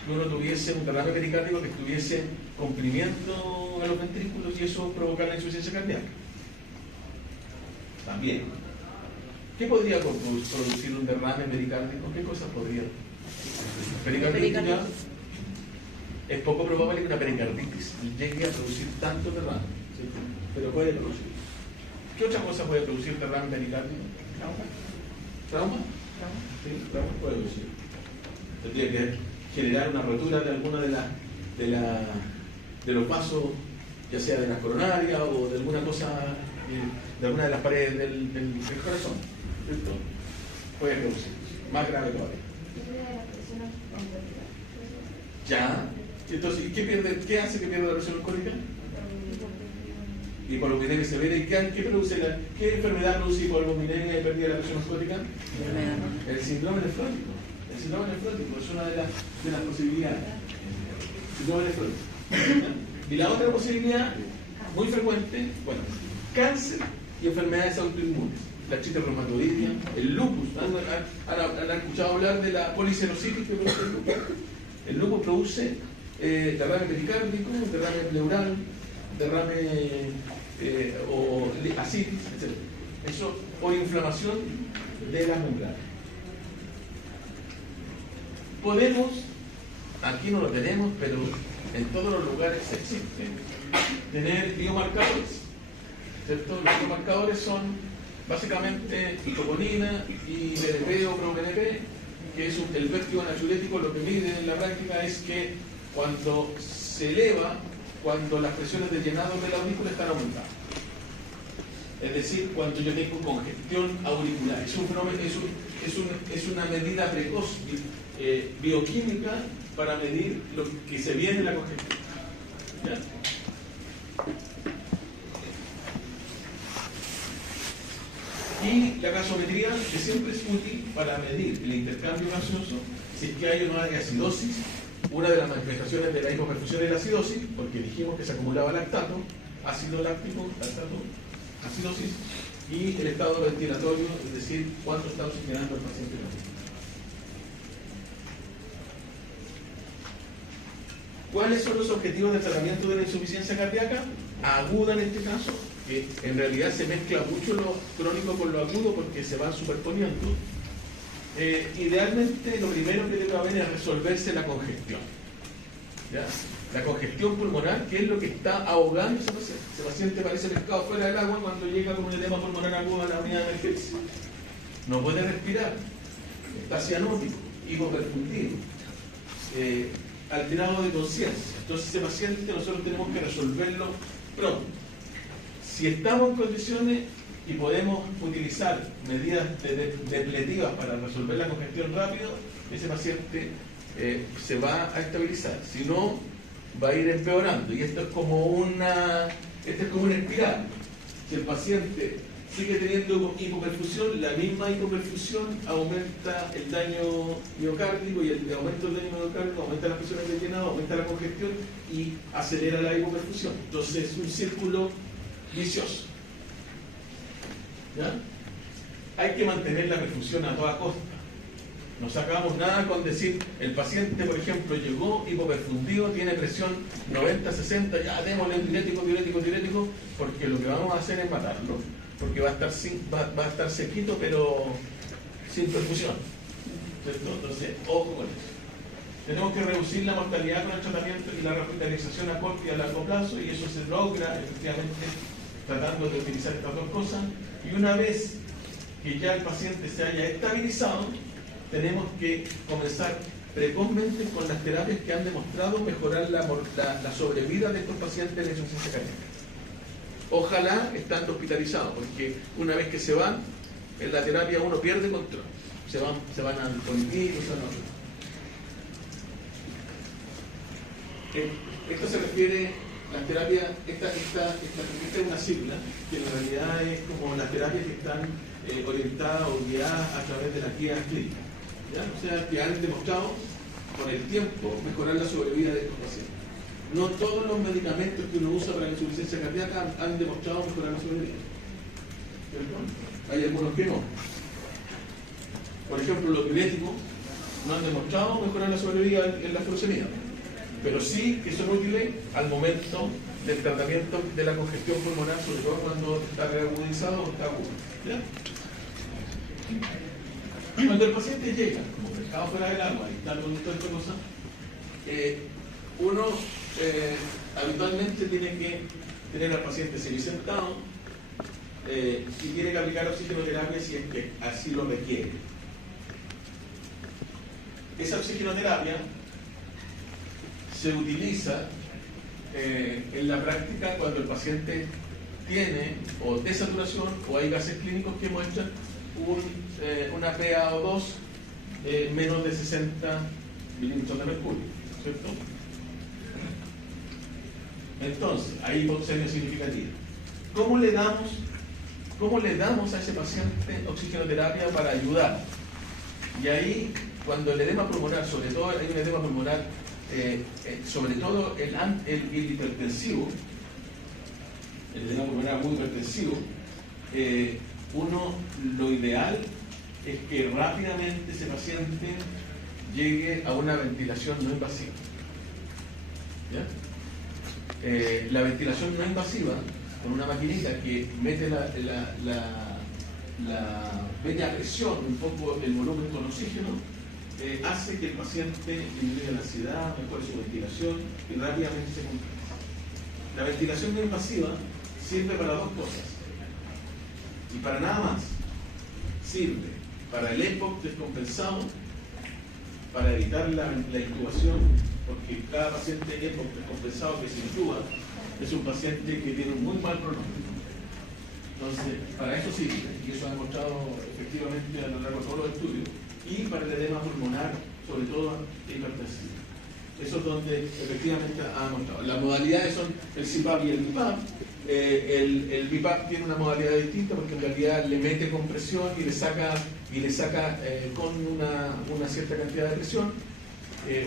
que uno tuviese un derrame pericárdico que estuviese comprimiendo a los ventrículos y eso provocar la insuficiencia cardíaca. También. ¿Qué podría producir un derrame pericárdico? ¿Qué cosas podría? Pericarditis. Es poco probable que una pericarditis llegue a producir tanto derrame, ¿sí? Pero puede producir. ¿Qué otra cosa puede producir derrame pericárdico? ¿Trauma? Sí, trauma puede producir. Tendría que generar una rotura de alguna de los vasos, ya sea de las coronarias o de alguna cosa, de alguna de las paredes del corazón. ¿Cierto? Puede producir. Más grave todavía. Ya. Entonces, ¿qué hace que pierda la presión alcohólica? Hipoalbuminemia severa. ¿Y qué enfermedad produce hipoalbuminemia y pérdida de la presión alcohólica? El síndrome nefrótico. El síndrome nefrótico es una de las posibilidades. Síndrome nefrótico. Y la otra posibilidad, muy frecuente, bueno, cáncer y enfermedades autoinmunes. La artritis reumatoidea, el lupus. ¿Han escuchado hablar de la policerositis que produce el lupus? El lupus produce derrame pericárdico, derrame pleural, derrame o asitis, etc. Eso, o inflamación de las membranas. Podemos, aquí no lo tenemos, pero en todos los lugares existen, tener biomarcadores. ¿Cierto? Los biomarcadores son básicamente troponina y BNP o pro-BNP, que es el vértigo anachurético. Lo que mide en la práctica es que cuando se eleva, cuando las presiones de llenado de la aurícula están aumentadas. Es decir, cuando yo tengo congestión auricular. Es un fenómeno, es una medida precoz bioquímica para medir lo que se viene de la congestión. ¿Ya? Y la gasometría, que siempre es útil para medir el intercambio gaseoso, si es que hay o no hay acidosis Una de las manifestaciones de la hipoperfusión es la acidosis, porque dijimos que se acumulaba lactato, ácido láctico, lactato, acidosis, y el estado ventilatorio, es decir, cuánto está oxigenando el paciente. ¿Cuáles son los objetivos de tratamiento de la insuficiencia cardíaca? Aguda en este caso, que en realidad se mezcla mucho lo crónico con lo agudo porque se van superponiendo. Idealmente lo primero que debe haber es resolverse la congestión. ¿Ya? La congestión pulmonar, que es lo que está ahogando a ese paciente. Ese paciente parece pescado fuera del agua cuando llega con un edema pulmonar agudo a la unidad de emergencia. No puede respirar, está cianótico, hipoperfundido, alterado de conciencia. Entonces ese paciente nosotros tenemos que resolverlo pronto. Si estamos en condiciones y podemos utilizar medidas depletivas para resolver la congestión rápido, ese paciente se va a estabilizar. Si no, va a ir empeorando. Y esto es como una espiral. Si el paciente sigue teniendo hipoperfusión, la misma hipoperfusión aumenta el daño miocárdico, y el aumento del daño miocárdico aumenta las presiones de llenado, aumenta la congestión y acelera la hipoperfusión. Entonces es un círculo vicioso. ¿Ya? Hay que mantener la perfusión a toda costa. No sacamos nada con decir, el paciente, por ejemplo, llegó hipoperfundido, tiene presión 90-60, ya démosle diurético, porque lo que vamos a hacer es matarlo, porque va a estar sequito, pero sin perfusión. ¿Cierto? Entonces, ojo con eso. Tenemos que reducir la mortalidad con el tratamiento y la hospitalización a corto y a largo plazo, y eso se logra efectivamente tratando de utilizar estas dos cosas. Y una vez que ya el paciente se haya estabilizado, tenemos que comenzar precozmente con las terapias que han demostrado mejorar la sobrevida de estos pacientes de insuficiencia cardíaca. Ojalá estando hospitalizados, porque una vez que se van, en la terapia uno pierde control. Se van al político, se van a otro. Esto se refiere, las terapias, esta es una sigla, que en realidad es como las terapias que están orientadas o guiadas a través de las guías clínicas. ¿Ya? O sea, que han demostrado con el tiempo mejorar la sobrevida de estos pacientes. No todos los medicamentos que uno usa para la insuficiencia cardíaca han demostrado mejorar la sobrevida. ¿Cierto? Hay algunos que no. Por ejemplo, los diuréticos no han demostrado mejorar la sobrevida en la furosemida, pero sí que son útiles al momento del tratamiento de la congestión pulmonar, sobre todo cuando está reagudizado o está agudo. ¿Ya? Cuando el paciente llega, como pescado fuera del agua, y está con toda esta cosa, uno habitualmente tiene que tener al paciente semisentado y tiene que aplicar oxigenoterapia si es que así lo requiere. Esa oxigenoterapia se utiliza en la práctica cuando el paciente tiene o desaturación o hay gases clínicos que muestran una PaO2 menos de 60 milímetros de mercurio, ¿cierto? Entonces, hay hipoxemia significativa. ¿Cómo le damos a ese paciente oxigenoterapia para ayudar? Y ahí, cuando el edema pulmonar, sobre todo hay un edema pulmonar, sobre todo el hipertensivo, el edema pulmonar muy hipertensivo, lo ideal es que rápidamente ese paciente llegue a una ventilación no invasiva. ¿Ya? La ventilación no invasiva, con una maquinita que mete la pequeña presión, un poco el volumen con oxígeno, hace que el paciente disminuya la ansiedad, mejore su ventilación y rápidamente se compensa. La ventilación no invasiva sirve para dos cosas y para nada más. Sirve para el EPOC descompensado, para evitar la intubación, porque cada paciente EPOC descompensado que se intuba es un paciente que tiene un muy mal pronóstico. Entonces, para eso sirve, y eso ha demostrado efectivamente a lo largo de todos los estudios, y para el edema pulmonar, sobre todo hipertensivo. Eso es donde efectivamente ha demostrado. Las modalidades son el CPAP y el BiPAP. El BiPAP tiene una modalidad distinta porque en realidad le mete compresión y le saca con una cierta cantidad de presión.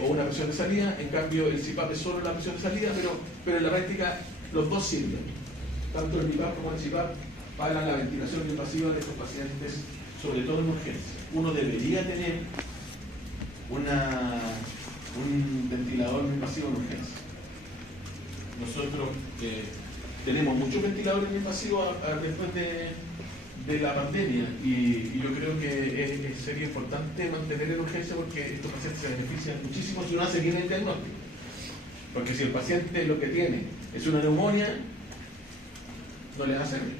o una presión de salida. En cambio, el CPAP es solo la presión de salida, pero en la práctica los dos sirven. Tanto el BiPAP como el CPAP para la ventilación invasiva de estos pacientes, sobre todo en urgencia. Uno debería tener un ventilador invasivo en urgencia. Nosotros tenemos muchos ventiladores invasivos después de la pandemia y yo creo que sería importante mantener en urgencia porque estos pacientes se benefician muchísimo si uno hace bien el diagnóstico. Porque si el paciente lo que tiene es una neumonía, no le va a servir.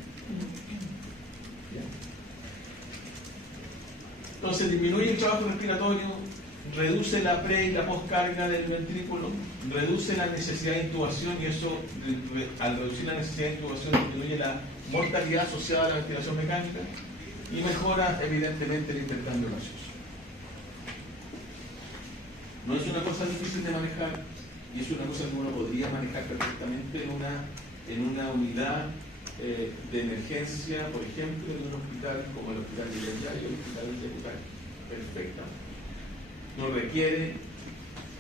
Entonces disminuye el trabajo respiratorio, reduce la pre y la postcarga del ventrículo, reduce la necesidad de intubación y eso, al reducir la necesidad de intubación, disminuye la mortalidad asociada a la ventilación mecánica y mejora evidentemente el intercambio gaseoso. No es una cosa difícil de manejar y es una cosa que uno podría manejar perfectamente en una unidad de emergencia, por ejemplo, de un hospital como el Hospital de Yayo y el Hospital de Yacutal. Perfectamente. No requiere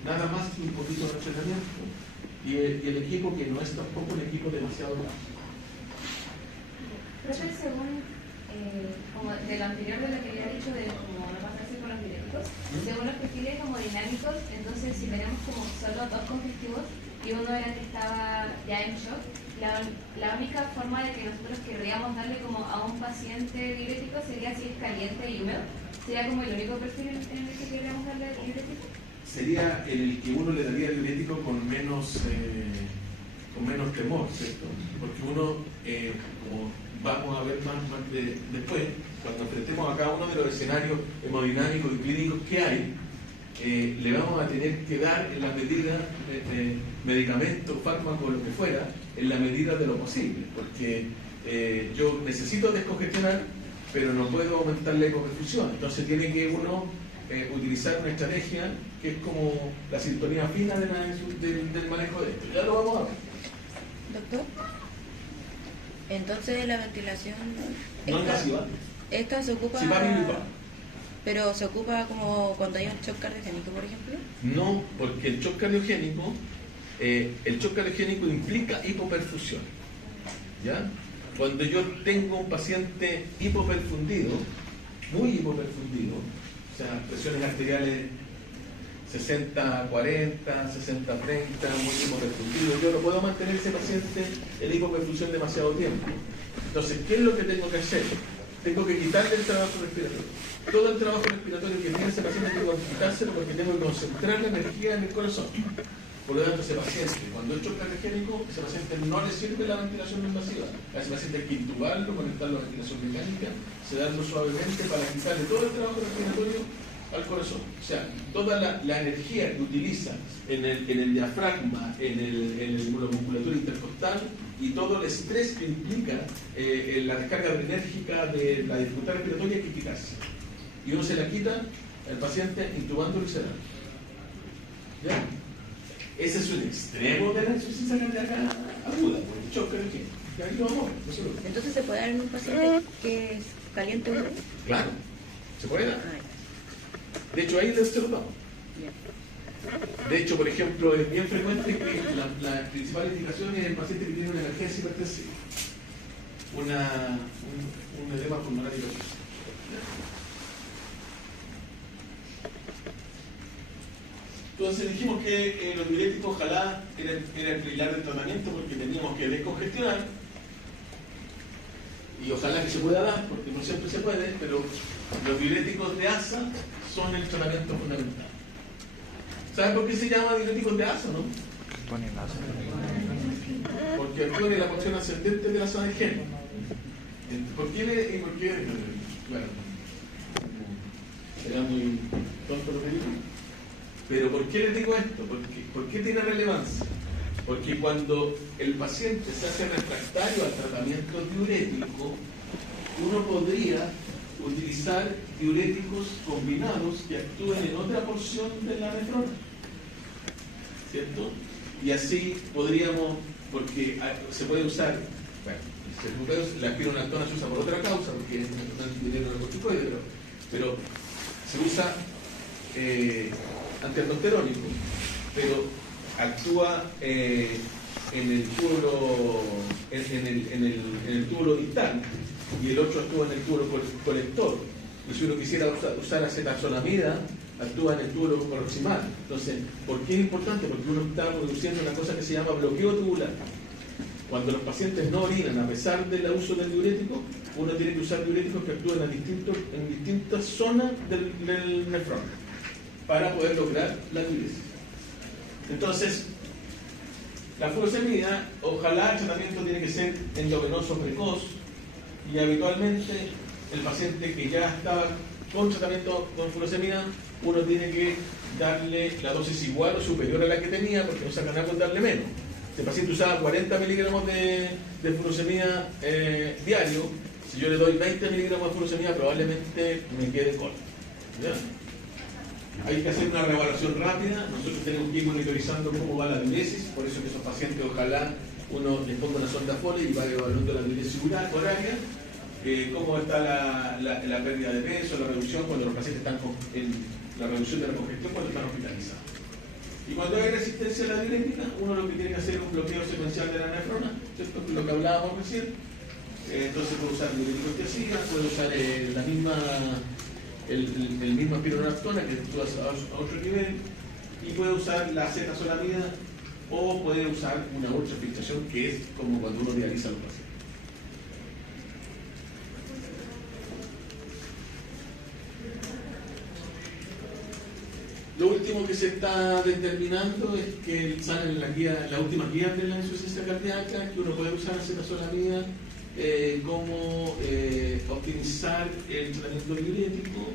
nada más que un poquito de entrenamiento y el equipo que no es tampoco un equipo demasiado grande. Profe, según, como de lo anterior de lo que había dicho de como no pasarse con los diuréticos, según los perfiles como dinámicos, entonces si tenemos como solo dos congestivos y uno era que estaba ya en shock, la única forma de que nosotros querríamos darle como a un paciente diurético sería si es caliente y húmedo. ¿Sería como el único perfil en el que querríamos darle diurético? Sería en el que uno le daría diurético con menos temor, ¿cierto? Porque uno, como vamos a ver más después, cuando enfrentemos a cada uno de los escenarios hemodinámicos y clínicos que hay, le vamos a tener que dar en la medida de medicamento, fármaco, lo que fuera, en la medida de lo posible, porque yo necesito descongestionar, pero no puedo aumentar la hipoperfusión. Entonces tiene que uno utilizar una estrategia que es como la sintonía fina del manejo de esto. Ya lo vamos a ver. Doctor, entonces la ventilación No invasiva. esta se ocupa, CPAP y BiPAP. pero se ocupa como cuando hay un shock cardiogénico, por ejemplo. No, porque el shock cardiogénico implica hipoperfusión. ¿Ya? Cuando yo tengo un paciente hipoperfundido, muy hipoperfundido, o sea, presiones arteriales 60-40, 60-30, muy hipoperfundido, yo no puedo mantener ese paciente en hipoperfusión demasiado tiempo. Entonces, ¿qué es lo que tengo que hacer? Tengo que quitarle el trabajo respiratorio. Todo el trabajo respiratorio que tiene ese paciente tengo que quitárselo porque tengo que concentrar la energía en el corazón. Por lo tanto, ese paciente, cuando es shock cardiogénico, ese paciente no le sirve la ventilación no invasiva. A ese paciente hay que intubarlo, conectarlo a la ventilación mecánica, sedarlo suavemente para quitarle todo el trabajo respiratorio al corazón. O sea, toda la energía que utiliza en el diafragma, en la musculatura intercostal y todo el estrés que implica la descarga adrenérgica de la dificultad respiratoria hay que quitarse. Y uno se la quita al paciente intubándolo y sedando. ¿Ya? Ese es un extremo de la insuficiencia cardíaca aguda, por el shock cardiogénico. Y ahí lo vamos a ver, no se lo... Entonces se puede dar en un paciente que es caliente o húmedo. Claro, se puede dar. Ay, De hecho, ahí se lo damos. bien. De hecho, por ejemplo, es bien frecuente que la principal indicación es el paciente que tiene una emergencia hipertensiva, un edema pulmonar hipertensivo. Entonces dijimos que los diuréticos ojalá era el pilar del tratamiento porque teníamos que descongestionar y ojalá que se pueda dar, porque no siempre se puede, pero los diuréticos de ASA son el tratamiento fundamental. ¿Saben por qué se llama diuréticos de ASA, no? Porque actúan en la función ascendente de la zona de gen. ¿Por qué? Bueno, era muy tonto lo que digo. Pero ¿por qué les digo esto? ¿Por qué tiene relevancia? Porque cuando el paciente se hace refractario al tratamiento diurético, uno podría utilizar diuréticos combinados que actúen en otra porción de la nefrona, ¿cierto? Y así podríamos, porque se puede usar, bueno, la espironolactona se usa por otra causa, porque es un antidiurético corticoide, pero se usa antialdosterónico, pero actúa en el túbulo en el túbulo distal y el otro actúa en el túbulo colector. Y si uno quisiera usar acetazolamida, actúa en el túbulo proximal. Entonces, ¿por qué es importante? Porque uno está produciendo una cosa que se llama bloqueo tubular. Cuando los pacientes no orinan a pesar del uso del diurético, uno tiene que usar diuréticos que actúen en distintas zonas del nefrón para poder lograr la diuresis. Entonces, la furosemida, ojalá el tratamiento tiene que ser endovenoso precoz, y habitualmente el paciente que ya estaba con tratamiento con furosemida, uno tiene que darle la dosis igual o superior a la que tenía, porque no saca nada con darle menos. Si el paciente usaba 40 miligramos de furosemida diario, si yo le doy 20 miligramos de furosemida, probablemente me quede corto. ¿Ya? Hay que hacer una reevaluación rápida. Nosotros tenemos que ir monitorizando cómo va la diuresis, por eso que esos pacientes ojalá uno les ponga una sonda Foley y va evaluando la diuresis horaria, cómo está la pérdida de peso, la reducción cuando los pacientes están en la reducción de la congestión cuando están hospitalizados. Y cuando hay resistencia a la diurética, uno lo que tiene que hacer es un bloqueo secuencial de la nefrona, ¿cierto? Lo que hablábamos recién. Entonces puede usar diuréticos que sigan, puede usar el mismo espironolactona que actúa a otro nivel, y puede usar la acetazolamida o puede usar una ultrafiltración, que es como cuando uno dializa a los pacientes. Lo último que se está determinando es que salen en la última guía de la insuficiencia cardíaca, que uno puede usar acetazolamida como optimizar el tratamiento diurético,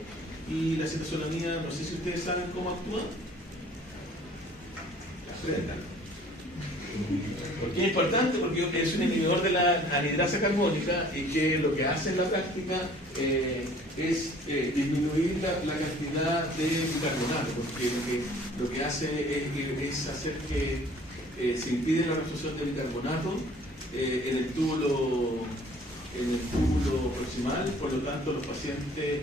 y la acetazolamida, no sé si ustedes saben cómo actúa. ¿Por qué es importante? Porque es un inhibidor de la anhidrasa carbónica, y que lo que hace en la práctica es disminuir la cantidad de bicarbonato, porque lo que hace es hacer que se impide la reabsorción de bicarbonato en el túbulo proximal. Por lo tanto, los pacientes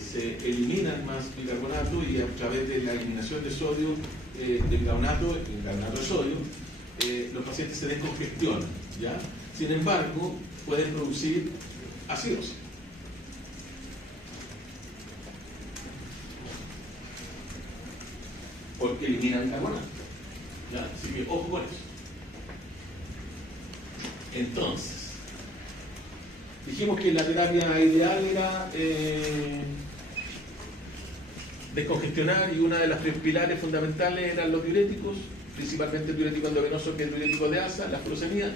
se eliminan más bicarbonato, y a través de la eliminación de sodio, de bicarbonato de sodio, los pacientes se descongestionan, ¿ya? Sin embargo, pueden producir acidosis. Porque eliminan bicarbonato, ¿ya? Así que ojo con eso. Entonces, dijimos que la terapia ideal era descongestionar, y una de las pilares fundamentales eran los diuréticos, principalmente el diurético endovenoso, que es el diurético de asa, la furosemida,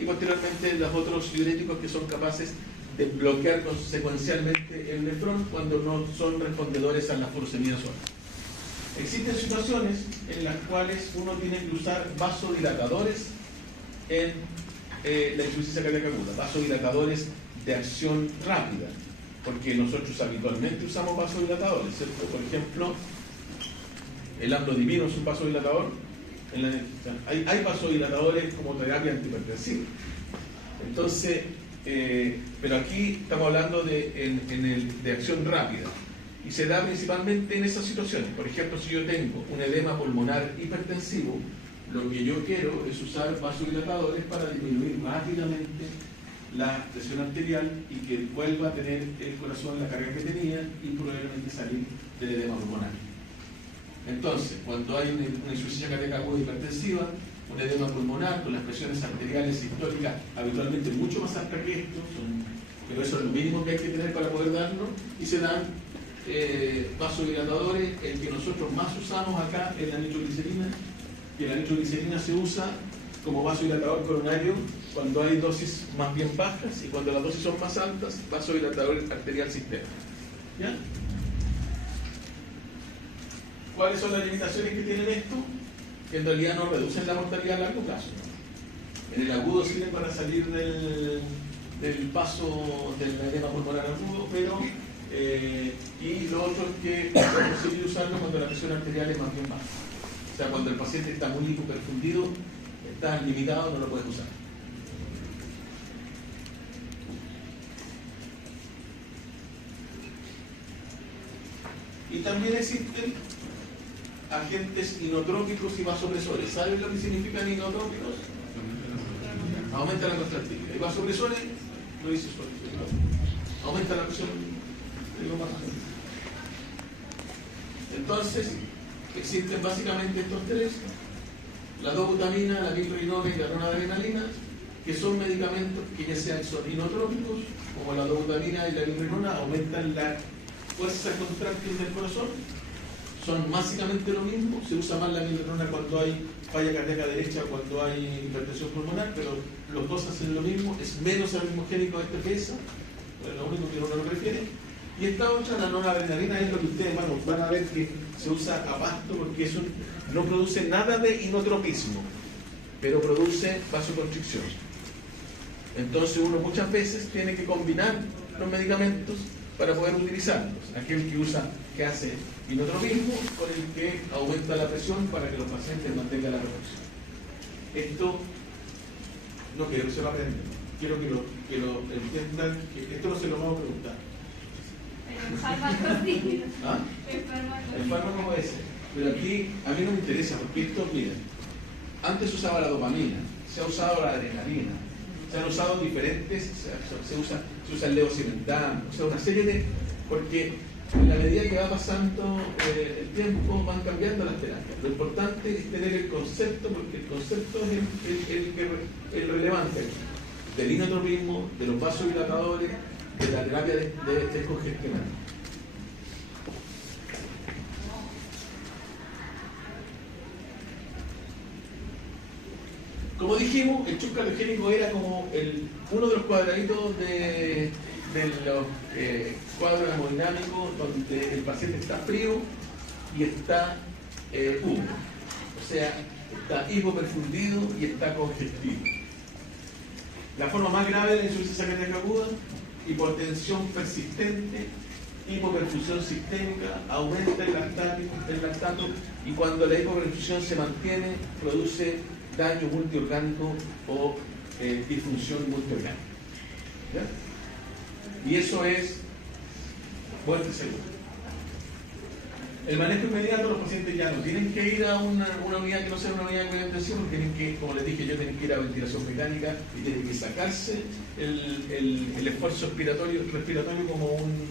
y posteriormente los otros diuréticos que son capaces de bloquear secuencialmente el nefrón cuando no son respondedores a la furosemida sola. Existen situaciones en las cuales uno tiene que usar vasodilatadores en la insuficiencia cardíaca aguda, vasodilatadores de acción rápida, porque nosotros habitualmente usamos vasodilatadores, ¿cierto? Por ejemplo, el amlodipino es un vasodilatador. Hay vasodilatadores como terapia antihipertensiva. Entonces, pero aquí estamos hablando de acción rápida, y se da principalmente en esas situaciones. Por ejemplo, si yo tengo un edema pulmonar hipertensivo, lo que yo quiero es usar vasodilatadores para disminuir rápidamente la presión arterial y que vuelva a tener el corazón la carga que tenía, y probablemente salir del edema pulmonar. Entonces, cuando hay una insuficiencia cardíaca aguda hipertensiva, un edema pulmonar con las presiones arteriales sistólicas habitualmente mucho más altas que esto, pero eso es lo mínimo que hay que tener para poder darlo, y se dan vasodilatadores. El que nosotros más usamos acá es la nitroglicerina, que la nitroglicerina se usa como vasodilatador coronario cuando hay dosis más bien bajas, y cuando las dosis son más altas, vasodilatador arterial sistémico. ¿Ya? ¿Cuáles son las limitaciones que tienen esto? Que en realidad no reducen la mortalidad a largo plazo. En el agudo sirven para salir del paso del edema pulmonar agudo, pero y lo otro es que es posible usarlo cuando la presión arterial es más bien baja. O sea, cuando el paciente está muy hipoperfundido, está limitado, no lo puedes usar. Y también existen agentes inotrópicos y vasopresores. ¿Saben lo que significan inotrópicos? Aumenta la contractilidad. Y vasopresores, no dice solo, aumenta la presión. Entonces, existen básicamente estos tres: la dobutamina, la miprinona y la noradrenalina, que son medicamentos que ya sean son inotrópicos, como la dobutamina y la miprinona, aumentan la fuerza contráctil del corazón. Son básicamente lo mismo. Se usa más la miprinona cuando hay falla cardíaca derecha, cuando hay hipertensión pulmonar, pero los dos hacen lo mismo. Es menos arritmogénico este peso, lo único que uno lo prefiere. Y esta otra, la noradrenalina, es lo que ustedes van a ver que se usa a pasto, porque eso no produce nada de inotropismo, pero produce vasoconstricción. Entonces uno muchas veces tiene que combinar los medicamentos para poder utilizarlos. Aquel que hace inotropismo con el que aumenta la presión para que los pacientes mantengan la presión. Esto no quiero que se lo aprendan, quiero que lo entiendan, que esto no se lo vamos a preguntar. Pero el fármaco sí. ¿Ah? El fármaco puede ser. Pero aquí a mí no me interesa, porque esto, miren, antes se usaba la dopamina, se ha usado la adrenalina, se han usado diferentes, se usa el levosimendan, o sea, una serie de... porque en la medida que va pasando el tiempo van cambiando las terapias. Lo importante es tener el concepto, porque el concepto es el relevante del inotropismo, de los vasodilatadores, de la terapia de descongestionante. Como dijimos, el shock cardiogénico era como uno de los cuadraditos de los cuadros hemodinámicos donde el paciente está frío y está húmedo. O sea, está hipoperfundido y está congestivo. La forma más grave de la insuficiencia cardíaca aguda: hipotensión persistente, hipoperfusión sistémica, aumenta el lactato, y cuando la hipoperfusión se mantiene, produce daño multiorgánico o disfunción multiorgánica. ¿Ya? Y eso es muerte segura. El manejo inmediato: los pacientes ya no tienen que ir a una unidad que no sea una unidad de cuidado intensivo, porque tienen que, como les dije yo, tienen que ir a ventilación mecánica y tienen que sacarse el esfuerzo respiratorio como un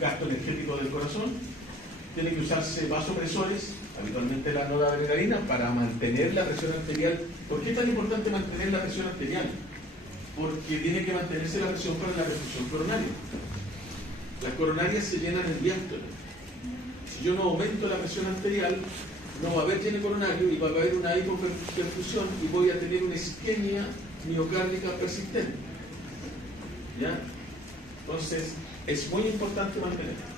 gasto energético del corazón. Tienen que usarse vasopresores, habitualmente la noradrenalina, para mantener la presión arterial. ¿Por qué es tan importante mantener la presión arterial? Porque tiene que mantenerse la presión para la perfusión coronaria. Las coronarias se llenan en diástole. Si yo no aumento la presión arterial, no va a haber lleno coronario y va a haber una hipoperfusión y voy a tener una isquemia miocárdica persistente. ¿Ya? Entonces, es muy importante mantenerlo.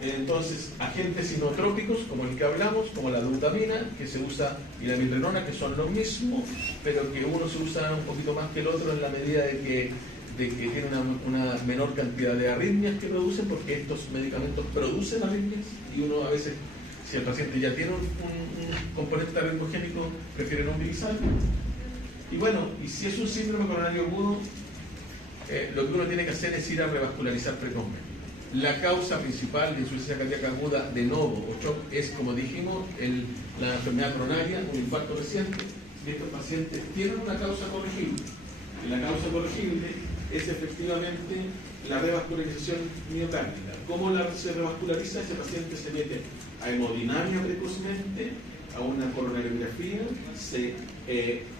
Entonces, agentes inotrópicos, como el que hablamos, como la dobutamina, que se usa, y la miprinona, que son lo mismo, pero que uno se usa un poquito más que el otro en la medida de que tiene una menor cantidad de arritmias que producen, porque estos medicamentos producen arritmias, y uno a veces, si el paciente ya tiene un componente arritmogénico, prefiere no utilizarlo. Y bueno, y si es un síndrome coronario agudo, lo que uno tiene que hacer es ir a revascularizar precozmente. La causa principal de insuficiencia cardíaca aguda de novo o shock es, como dijimos, la enfermedad coronaria, un infarto reciente. Y estos pacientes tienen una causa corregible. Y la causa corregible es efectivamente la revascularización miocárdica. ¿Cómo se revasculariza? Ese paciente se mete a hemodinamia precozmente, a una coronariografía, se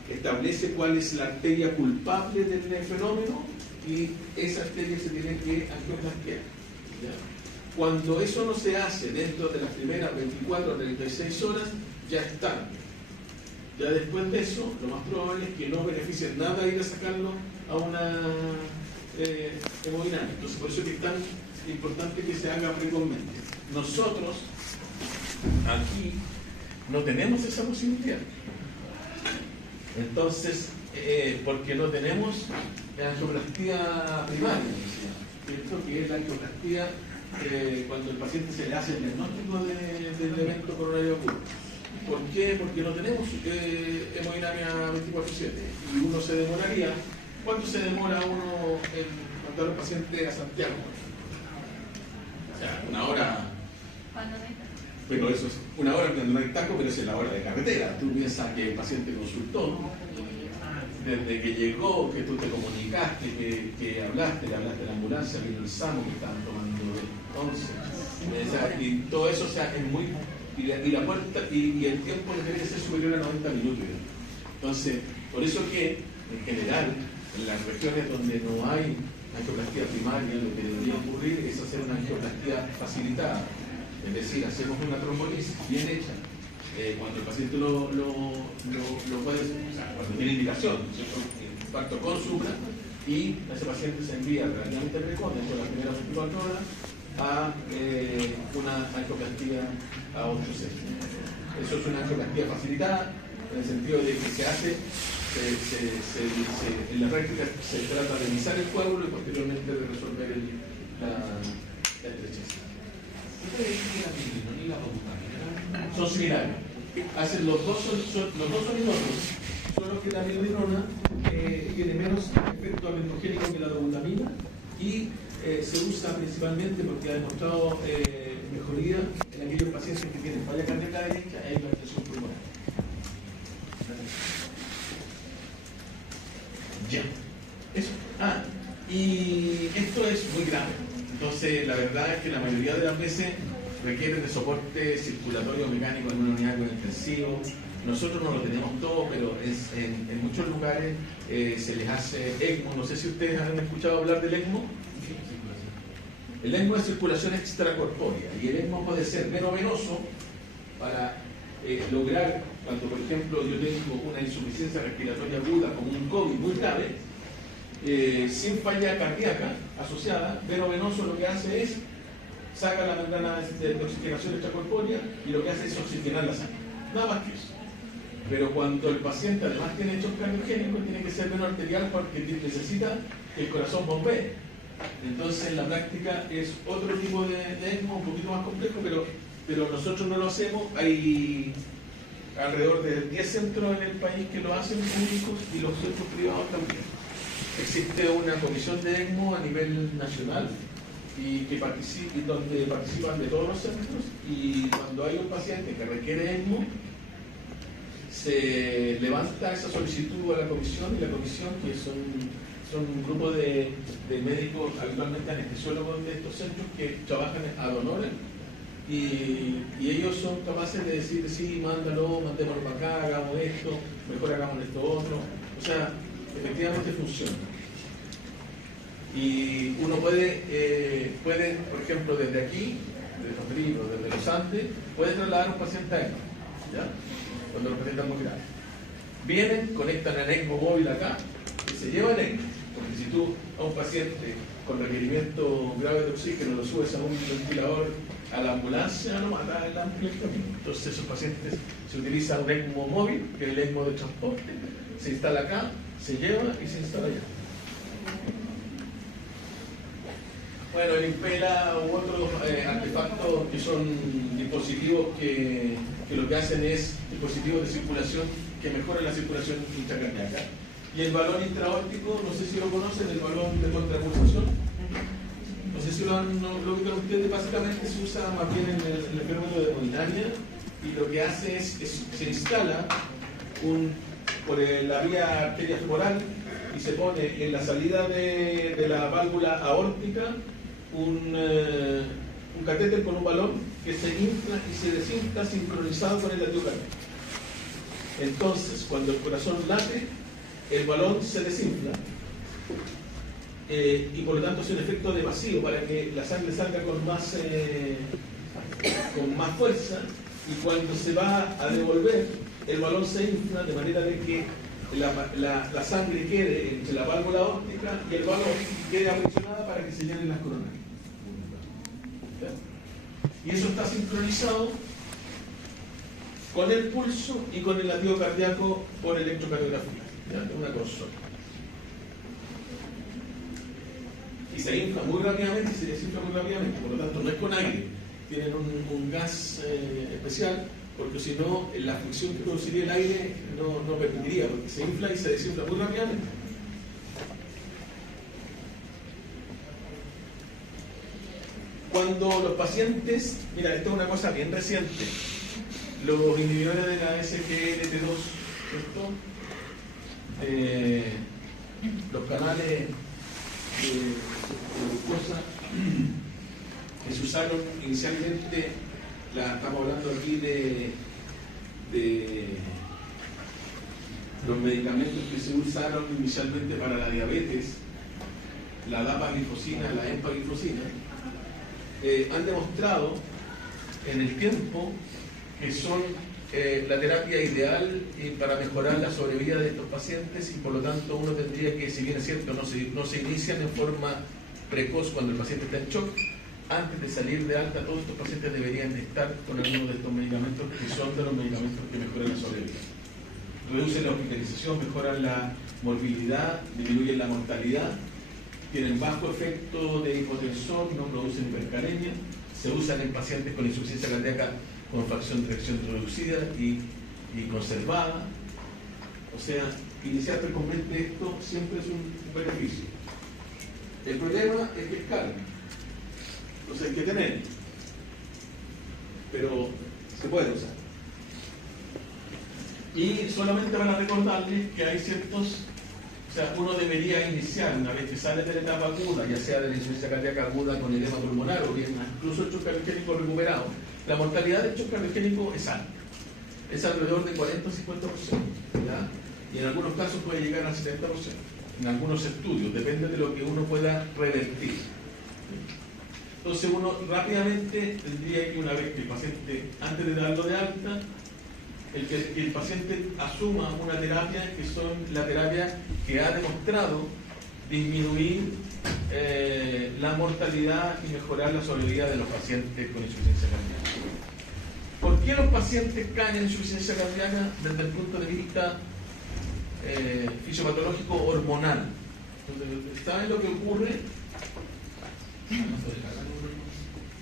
establece cuál es la arteria culpable del fenómeno y esa arteria se tiene que angioplasquear. Cuando eso no se hace dentro de las primeras 24 o 36 horas, ya es tarde. Ya después de eso, lo más probable es que no beneficie nada ir a sacarlo a una hemodinámica. Entonces, por eso es que es tan importante que se haga precozmente. Nosotros, aquí, no tenemos esa posibilidad. Entonces, porque no tenemos la angioplastía primaria, ¿cierto? Que es la angioplastía cuando el paciente se le hace el diagnóstico del evento coronario agudo. ¿Por qué? Porque no tenemos hemodinamia 24/7 y uno se demoraría. ¿Cuánto se demora uno en mandar a un paciente a Santiago? O sea, una hora, Cuando me está. pero eso es una hora cuando no hay taco, pero es en la hora de carretera. Tú piensas que el paciente consultó, desde que llegó, que tú te comunicaste, que hablaste, le hablaste a la ambulancia, vino el SAMU que estaban tomando y todo eso, o sea, es muy... Y la puerta, y el tiempo debe ser superior a 90 minutos. Entonces, por eso que, en general, en las regiones donde no hay angioplastía primaria, lo que debería ocurrir es hacer una angioplastía facilitada. Es decir, hacemos una trombolisis bien hecha. Cuando el paciente lo puede, o sea, cuando tiene indicación, infarto con supra, y ese paciente se envía relativamente precoz, dentro de las primeras 24 horas, a una angioplastía a 8 centros. Eso es una angioplastía facilitada, en el sentido de que se hace, en la práctica se trata de alisar el coágulo y posteriormente de resolver la estrechez. Son similares. Hacen los dos son inodros, solo que la milodinona tiene menos efecto adrenogénico que la dobutamina y se usa principalmente porque ha demostrado mejoría en aquellos pacientes que tienen falla cardíaca derecha e hipertensión pulmonar. Ya. Eso. Y esto es muy grave. Entonces, la verdad es que la mayoría de las veces requieren de soporte circulatorio mecánico en una unidad intensivo. Nosotros no lo tenemos todo, pero en muchos lugares se les hace ECMO. No sé si ustedes han escuchado hablar del ECMO. El ECMO es circulación extracorpórea y el ECMO puede ser venoso para lograr, cuando por ejemplo yo tengo una insuficiencia respiratoria aguda como un COVID muy grave, sin falla cardíaca asociada, venoso lo que hace es saca la membrana de oxigenación extracorpórea y lo que hace es oxigenar la sangre, nada más que eso. Pero cuando el paciente además tiene shock cardiogénico, tiene que ser veno arterial porque necesita que el corazón bombee. Entonces en la práctica es otro tipo de ECMO, un poquito más complejo, pero nosotros no lo hacemos. Hay alrededor de 10 centros en el país que lo hacen públicos y los centros privados también. Existe una comisión de ECMO a nivel nacional y donde participan de todos los centros, y cuando hay un paciente que requiere ECMO se levanta esa solicitud a la comisión, y la comisión, que son un grupo de médicos, habitualmente anestesiólogos de estos centros, que trabajan ad honorem, y ellos son capaces de decir, sí, mandémoslo para acá, hagamos esto, mejor hagamos esto otro. O sea, efectivamente funciona. Y uno puede, por ejemplo, desde aquí, desde los libros, desde los Andes, puede trasladar a un paciente a ECMO, ¿ya? Cuando los pacientes están muy graves. Vienen, conectan el ECMO móvil acá y se lleva el ECMO. Porque si tú a un paciente con requerimiento grave de oxígeno lo subes a un ventilador a la ambulancia, lo mata en la ambulancia. Entonces esos pacientes se utiliza un ECMO móvil, que es el ECMO de transporte, se instala acá, se lleva y se instala allá. Bueno, el Impela u otros artefactos que son dispositivos que lo que hacen es dispositivos de circulación que mejoran la circulación intracardíaca. Y el balón intraórtico, no sé si lo conocen, el balón de contrapulsación. No sé si lo ubican ustedes, básicamente se usa más bien en el enfermo de hemodinamia, y lo que hace es se instala por la vía arteria femoral y se pone en la salida de la válvula aórtica un catéter con un balón que se infla y se desinfla sincronizado con el latido cardíaco. Entonces, cuando el corazón late, el balón se desinfla y por lo tanto es un efecto de vacío para que la sangre salga con más fuerza, y cuando se va a devolver, el balón se infla de manera de que la sangre quede entre la válvula aórtica y el balón quede aprisionada para que se llenen las coronarias. Y eso está sincronizado con el pulso y con el latido cardíaco por electrocardiografía, una consola. Y se infla muy rápidamente y se desinfla muy rápidamente, por lo tanto no es con aire, tienen un gas especial, porque si no la fricción que produciría el aire no permitiría, porque se infla y se desinfla muy rápidamente. Cuando los pacientes, mira, esto es una cosa bien reciente, los inhibidores de la SGLT2, ¿cierto? Los canales de glucosa que se usaron inicialmente, estamos hablando aquí de los medicamentos que se usaron inicialmente para la diabetes, la dapaglifosina, la empaglifosina, han demostrado en el tiempo que son la terapia ideal para mejorar la sobrevida de estos pacientes, y por lo tanto uno tendría que, si bien es cierto, no se inician en forma precoz cuando el paciente está en shock. Antes de salir de alta, todos estos pacientes deberían estar con alguno de estos medicamentos, que son de los medicamentos que mejoran la sobrevida. Reducen la hospitalización, mejoran la morbilidad, disminuyen la mortalidad, tienen bajo efecto de hipotensor, no producen hipercalemia, se usan en pacientes con insuficiencia cardíaca con fracción de erección reducida y conservada. O sea, iniciar precozmente esto siempre es un beneficio. El problema es que es caro. Entonces hay que tener, pero se puede usar. Y solamente van a recordarles que hay ciertos, o sea, uno debería iniciar una vez que sale de la etapa aguda, ya sea de la insuficiencia cardíaca aguda con edema pulmonar o bien incluso el shock cardiogénico recuperado. La mortalidad del shock cardiogénico es alta, es alrededor de 40 o 50%, ¿ya? Y en algunos casos puede llegar al 70%, en algunos estudios, depende de lo que uno pueda revertir. Entonces uno rápidamente tendría que, una vez que el paciente, antes de darlo de alta, que el paciente asuma una terapia que son la terapia que ha demostrado disminuir la mortalidad y mejorar la sobrevida de los pacientes con insuficiencia cardíaca. ¿Por qué los pacientes caen en insuficiencia cardíaca desde el punto de vista fisiopatológico hormonal? Entonces, ¿saben lo que ocurre?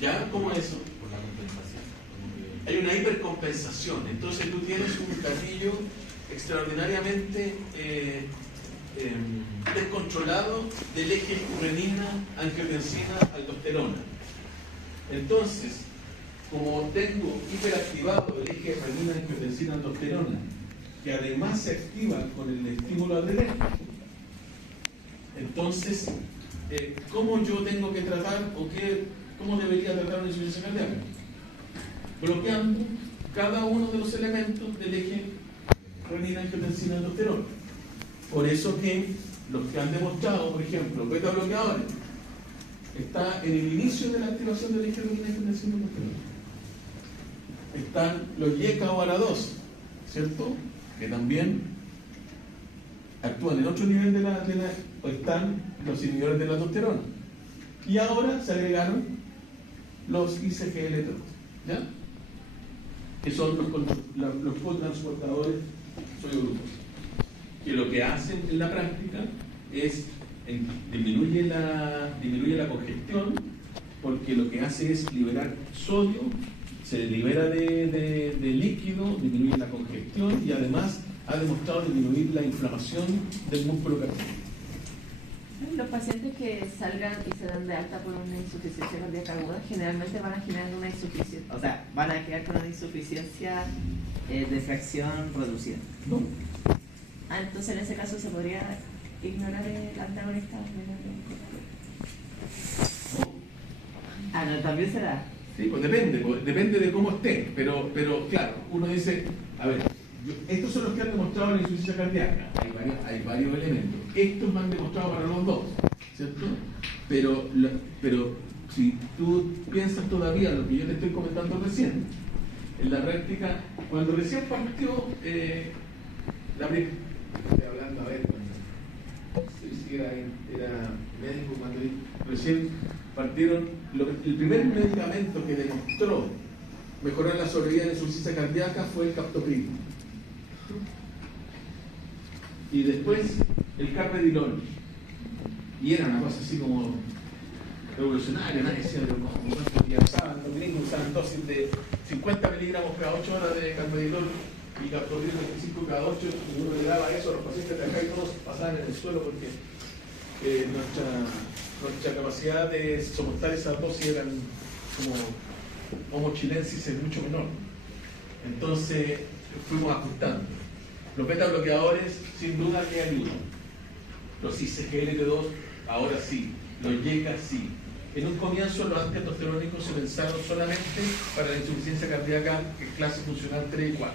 ¿Ya? ¿Cómo es eso? Por la compensación. Hay una hipercompensación. Entonces tú tienes un gatillo extraordinariamente descontrolado del eje renina, angiotensina, aldosterona. Entonces, como tengo hiperactivado el eje renina, angiotensina, aldosterona, que además se activa con el estímulo adrenérgico, entonces, ¿cómo yo tengo que tratar o cómo debería tratar una insuficiencia cardíaca? Bloqueando cada uno de los elementos del eje renina, angiotensina, aldosterona. Por eso que los que han demostrado, por ejemplo, beta bloqueadores, está en el inicio de la activación del eje renina, angiotensina, aldosterona. Están los YECA o ARA2, ¿cierto? Que también actúan en otro nivel o están los inhibidores de la aldosterona. Y ahora se agregaron los ICGLT2, ¿ya? Que son los cotransportadores sodio-glucosa, que lo que hacen en la práctica es disminuye la congestión, porque lo que hace es liberar sodio, se libera de líquido, disminuye la congestión y además ha demostrado disminuir la inflamación del músculo cardíaco. Los pacientes que salgan y se dan de alta por una insuficiencia cardíaca aguda generalmente van a generar una insuficiencia, o sea, van a quedar con una insuficiencia de fracción reducida. No. Entonces en ese caso se podría ignorar el antagonista. No, también se da. Sí, pues depende de cómo esté, pero claro, uno dice, a ver, estos son los que han demostrado la insuficiencia cardíaca, hay varios elementos, estos me han demostrado para los dos, ¿cierto? Pero si tú piensas todavía lo que yo te estoy comentando recién, en la práctica, cuando recién partió, estoy hablando, a ver, si era médico, cuando recién partieron, el primer medicamento que demostró mejorar la sobrevida de insuficiencia cardíaca fue el captopril. Y después el carvedilol. Y era una cosa así como revolucionaria, nadie decía, pero ya usaban, los gringos usaban dosis de 50 miligramos cada 8 horas de carvedilol y captopril 25 cada 8, y uno le daba eso a los pacientes de acá y todos pasaban en el suelo porque nuestra capacidad de soportar esas dosis eran como homo chilensis es mucho menor. Entonces fuimos ajustando. Los beta bloqueadores sin duda que ayudan. Los ICGLT2 ahora sí, los YECA sí. En un comienzo los antitestosterónicos se pensaron solamente para la insuficiencia cardíaca en clase funcional 3 y 4.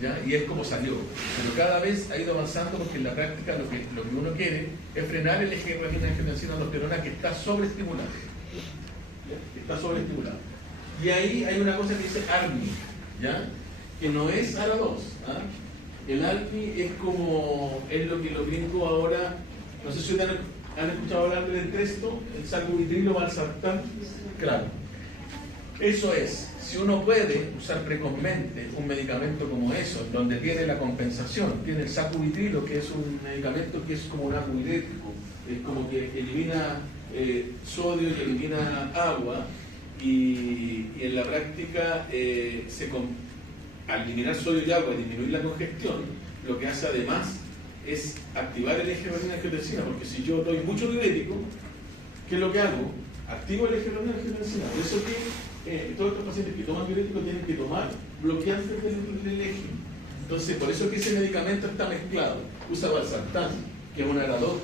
¿Ya? Y es como salió. Pero cada vez ha ido avanzando porque en la práctica lo que uno quiere es frenar el eje de renina-angiotensina-aldosterona que está sobreestimulado. ¿Ya? Está sobreestimulado. Y ahí hay una cosa que dice ARNI, ¿ya? Que no es ARA2. ¿Ah? El ARNI es como, es lo que los gringos ahora, no sé si ustedes han escuchado hablar del Entresto, el sacubitrilo valsartán. Claro. Eso es, si uno puede usar precozmente un medicamento como eso, donde tiene la compensación, tiene el sacubitrilo, que es un medicamento que es como un acudirético, es como que elimina sodio y elimina agua, y en la práctica al eliminar sodio y agua y disminuir la congestión, lo que hace además es activar el eje renina-angiotensina, porque si yo doy mucho diurético, ¿qué es lo que hago? Activo el eje renina-angiotensina. Por eso que todos estos pacientes que toman diurético tienen que tomar bloqueantes del eje. Entonces, por eso que ese medicamento está mezclado. Usa valsartán, que es un ARA2,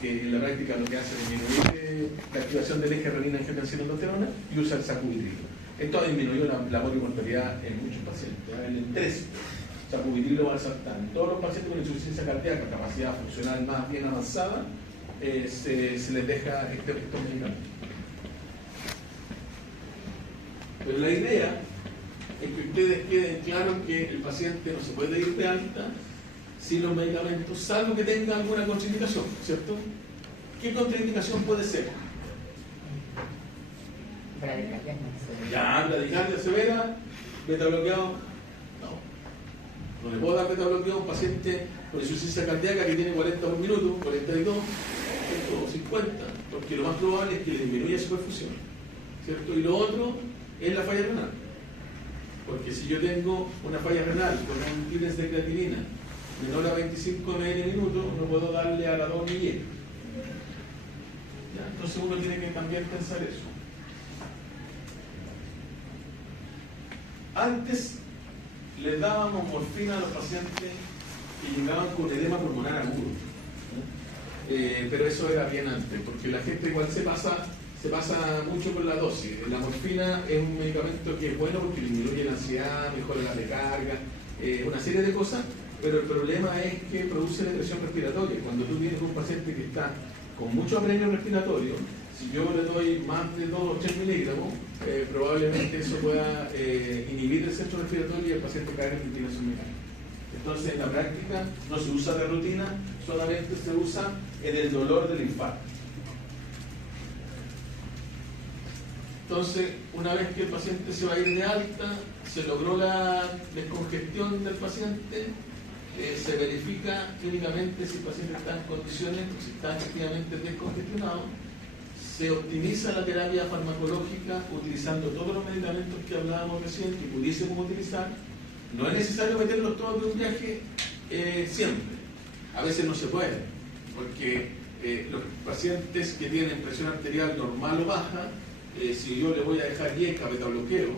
que en la práctica lo que hace es disminuir la activación del eje renina-angiotensina-aldosterona, y usa el sacubitrilo. Esto ha disminuido la morbimortalidad en muchos pacientes. En el 3, sacubitrilo valsartán. Todos los pacientes con insuficiencia cardíaca, capacidad funcional más bien avanzada, se les deja estos medicamentos. Pero la idea es que ustedes queden claros que el paciente no se puede ir de alta sin los medicamentos, salvo que tenga alguna contraindicación, ¿cierto? ¿Qué contraindicación puede ser? Ya, bradicardia severa, beta bloqueado. No le puedo dar beta bloqueado a un paciente con insuficiencia cardíaca que tiene 40 por minuto, 42, 150, porque lo más probable es que le disminuya su perfusión, ¿cierto? Y lo otro es la falla renal, porque si yo tengo una falla renal con un índice de creatinina menor a 25 ml minuto, no puedo darle a la 2 ni Y. Entonces uno tiene que también pensar eso. Antes les dábamos morfina a los pacientes que llegaban con edema pulmonar agudo, pero eso era bien antes, porque la gente igual se pasa mucho con la dosis. La morfina es un medicamento que es bueno porque disminuye la ansiedad, mejora la recarga, una serie de cosas, pero el problema es que produce depresión respiratoria. Cuando tú tienes un paciente que está con mucho apremio respiratorio, si yo le doy más de 2 o 3 miligramos, probablemente eso pueda inhibir el centro respiratorio y el paciente cae en ventilación mecánica. Entonces, en la práctica no se usa de rutina, solamente se usa en el dolor del infarto. Entonces, una vez que el paciente se va a ir de alta, se logró la descongestión del paciente, se verifica clínicamente si el paciente está en condiciones, si está efectivamente descongestionado, se optimiza la terapia farmacológica utilizando todos los medicamentos que hablábamos recién, que pudiésemos utilizar. No es necesario meterlos todos de un viaje siempre. A veces no se puede, porque los pacientes que tienen presión arterial normal o baja, si yo le voy a dejar YECA, beta bloqueo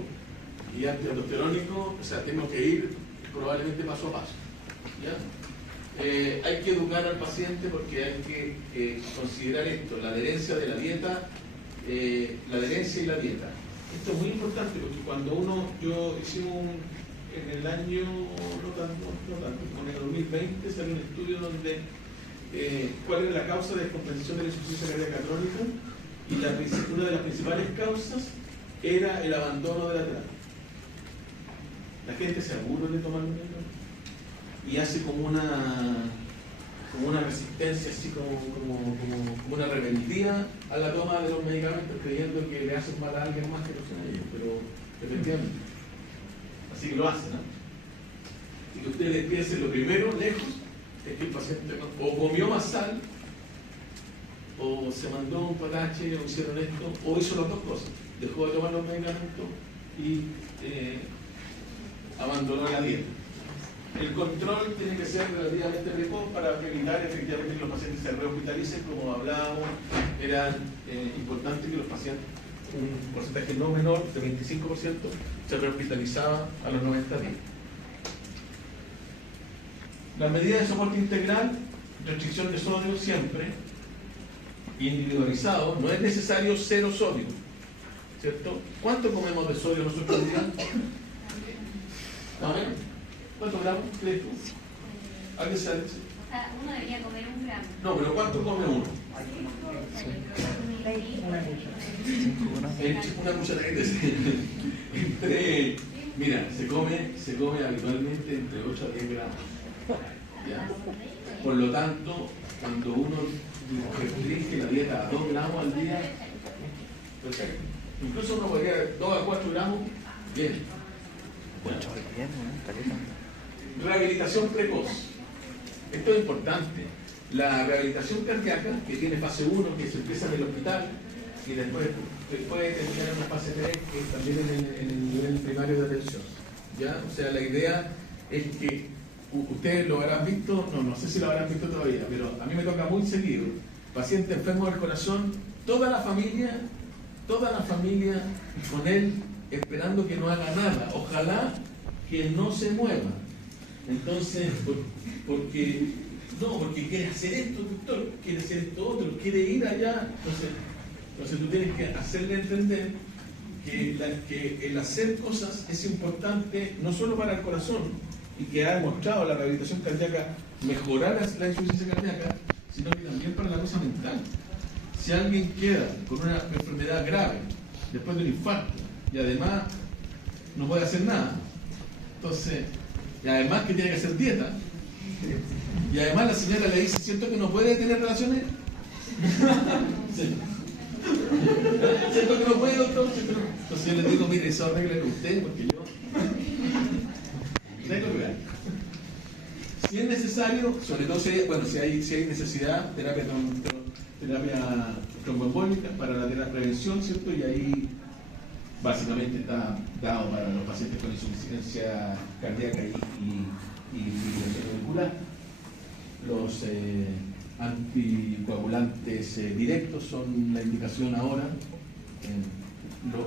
y antitestosterónico, o sea, tengo que ir probablemente paso a paso. ¿Ya? Hay que educar al paciente porque hay que considerar esto, la adherencia de la dieta, la adherencia y la dieta. Esto es muy importante porque cuando yo hicimos en el año, no tanto, en el 2020 salió un estudio donde cuál era la causa de descompensación de la insuficiencia cardíaca crónica, y una de las principales causas era el abandono de la terapia. La gente se aburre de tomar un medicamento y hace como una resistencia, así como una rebeldía a la toma de los medicamentos, creyendo que le hacen mal a alguien más que lo hacen a ellos, pero efectivamente así que lo hacen, ¿no? Y que ustedes piensen, lo primero, lejos, es que el paciente o comió más sal, o se mandó un patache, o hicieron esto, o hizo las dos cosas, dejó de tomar los medicamentos y abandonó la dieta. El control tiene que ser relativamente precoz para evitar efectivamente que los pacientes se rehospitalicen. Como hablábamos, era importante que los pacientes, un porcentaje no menor de 25%, se rehospitalizaba a los 90 días. Las medidas de soporte integral, restricción de sodio siempre, individualizado, no es necesario cero sodio, ¿cierto? ¿Cuánto comemos de sodio nosotros al día? ¿No? ¿Cuántos gramos crees tú? ¿Alguien sabe? O sea, uno debería comer 1 gramo. No, pero ¿cuánto come uno? Una cucharadita. Mira, se come habitualmente entre 8 a 10 gramos. ¿Ya? Por lo tanto, cuando uno restringe la dieta a 2 gramos al día, perfecto. Incluso uno podría 2 a 4 gramos, bien. Bueno. Rehabilitación precoz. Esto es importante. La rehabilitación cardíaca, que tiene fase 1, que se empieza en el hospital, y después puede terminar en una fase 3, que es también en el nivel primario de atención. ¿Ya? O sea, la idea es que ustedes lo habrán visto, no sé si lo habrán visto todavía, pero a mí me toca muy seguido. Paciente enfermo del corazón, toda la familia con él esperando que no haga nada. Ojalá que no se mueva. Entonces, porque quiere hacer esto, doctor, quiere hacer esto otro, quiere ir allá. Entonces tú tienes que hacerle entender que el hacer cosas es importante no solo para el corazón, y que ha demostrado la rehabilitación cardíaca mejorar la insuficiencia cardíaca, sino que también para la cosa mental. Si alguien queda con una enfermedad grave después de un infarto y además no puede hacer nada, entonces, y además que tiene que hacer dieta, y además la señora le dice, siento que no puede tener relaciones. Sí. Siento que no puede, doctor. Entonces yo le digo, mire, eso arréglelo usted, porque yo tengo que ver. Si es necesario, sobre todo si hay necesidad, terapia tromboembólica para la prevención, ¿cierto? Y ahí básicamente está dado para los pacientes con insuficiencia cardíaca y fibrilación auricular. Los anticoagulantes directos son la indicación ahora.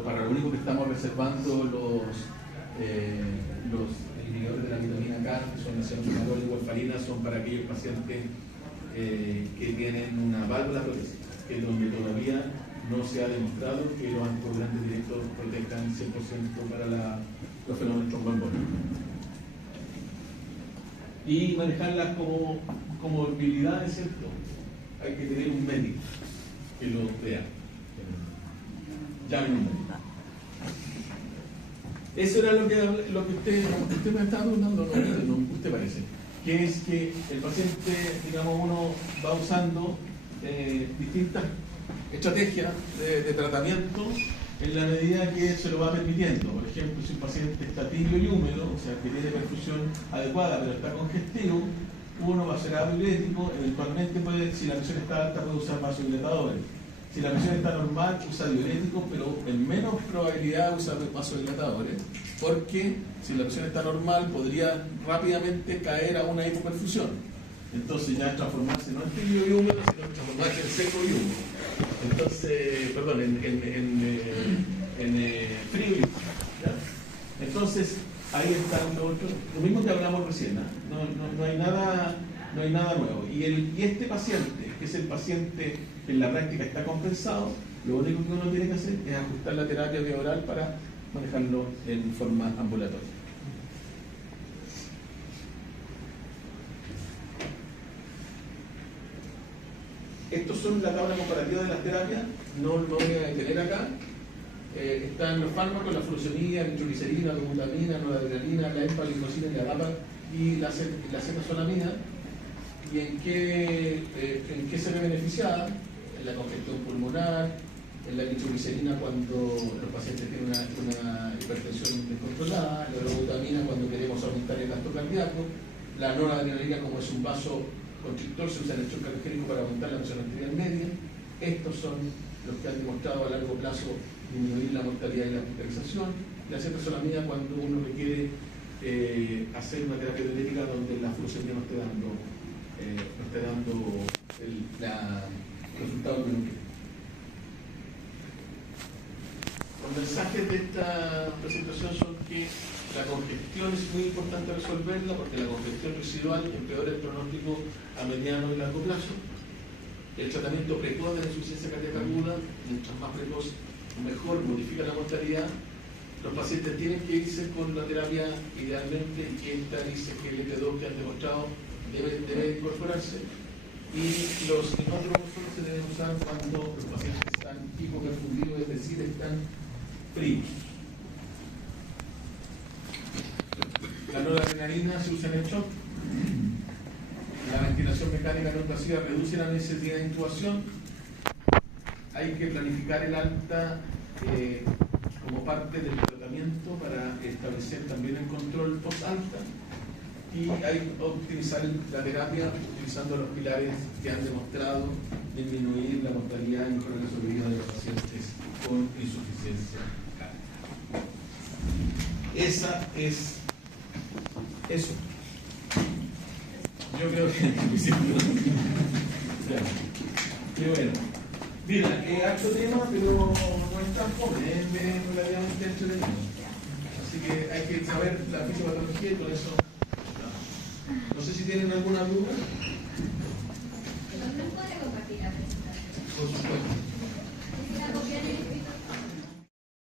Para lo único que estamos reservando los inhibidores de la vitamina K, que son acetaminol y warfarina, son para aquellos pacientes que tienen una válvula protésica, que es donde todavía no se ha demostrado que los anticoagulantes directos protejan 100% para los fenómenos tromboembólicos. Y manejarlas como morbilidades, ¿cierto? Hay que tener un médico que lo vea. Llamen un médico. Eso era lo que usted me estaba preguntando, no, usted parece. Que es que el paciente, digamos, uno va usando distintas estrategias de tratamiento en la medida que se lo va permitiendo. Por ejemplo, si un paciente está tibio y húmedo, o sea, que tiene perfusión adecuada pero está congestivo, uno va a ser diurético, eventualmente si la presión está alta puede usar vasodilatadores. Si la presión está normal, usa diuréticos, pero en menos probabilidad usa vasodilatadores, porque si la presión está normal podría rápidamente caer a una hipoperfusión. Entonces ya es transformarse no en tibio y húmedo, sino transformarse en seco y húmedo. Entonces, perdón, en frío y húmedo. ¿Ya? Entonces, ahí está lo mismo que hablamos recién, no hay nada nuevo. Y este paciente, que es el paciente que en la práctica está compensado, lo único que uno tiene que hacer es ajustar la terapia vía oral para manejarlo en forma ambulatoria. Estos son la tabla comparativa de las terapias, no lo voy a detener acá. Están los fármacos, la furosemida, la nitroglicerina, la glutamina, la noradrenalina, la empaglifosina, la GABA y la acetazolamida. ¿Y en qué se ve beneficiada? En la congestión pulmonar, en la nitroglicerina cuando los pacientes tienen una hipertensión descontrolada, la glutamina cuando queremos aumentar el gasto cardíaco, la noradrenalina como es un vaso constrictor, se usa en el shock cardiogénico para aumentar la presión arterial media. Estos son los que han demostrado a largo plazo disminuir la mortalidad y la hospitalización. La acetazolamida cuando uno requiere hacer una terapia dietética donde la fluoxetina no esté dando el resultado que uno quiere. Los mensajes de esta presentación son que la congestión es muy importante resolverla porque la congestión residual empeora el pronóstico a mediano y largo plazo. El tratamiento precoz de la insuficiencia cardíaca aguda, mientras más precoz, mejor, modifica la mortalidad. Los pacientes tienen que irse con la terapia idealmente y que esta dice que el LP2 que han demostrado debe incorporarse. Y los inótrofos solo se deben usar cuando los pacientes están hipoperfundidos, es decir, están fríos. La noradrenalina se usa en el shock. La ventilación mecánica no invasiva reduce la necesidad de intubación. Hay que planificar el alta como parte del tratamiento para establecer también el control post-alta. Y hay que optimizar la terapia utilizando los pilares que han demostrado disminuir la mortalidad y mejorar la sobrevida de los pacientes con insuficiencia cardíaca. Esa es eso. Yo creo que qué bueno. Mira, harto tema, pero no es tan fome, es relativamente entretenido. Así que hay que saber la fisiopatología y todo eso. No sé si tienen alguna duda. ¿Dónde puede compartir la presentación? Por supuesto.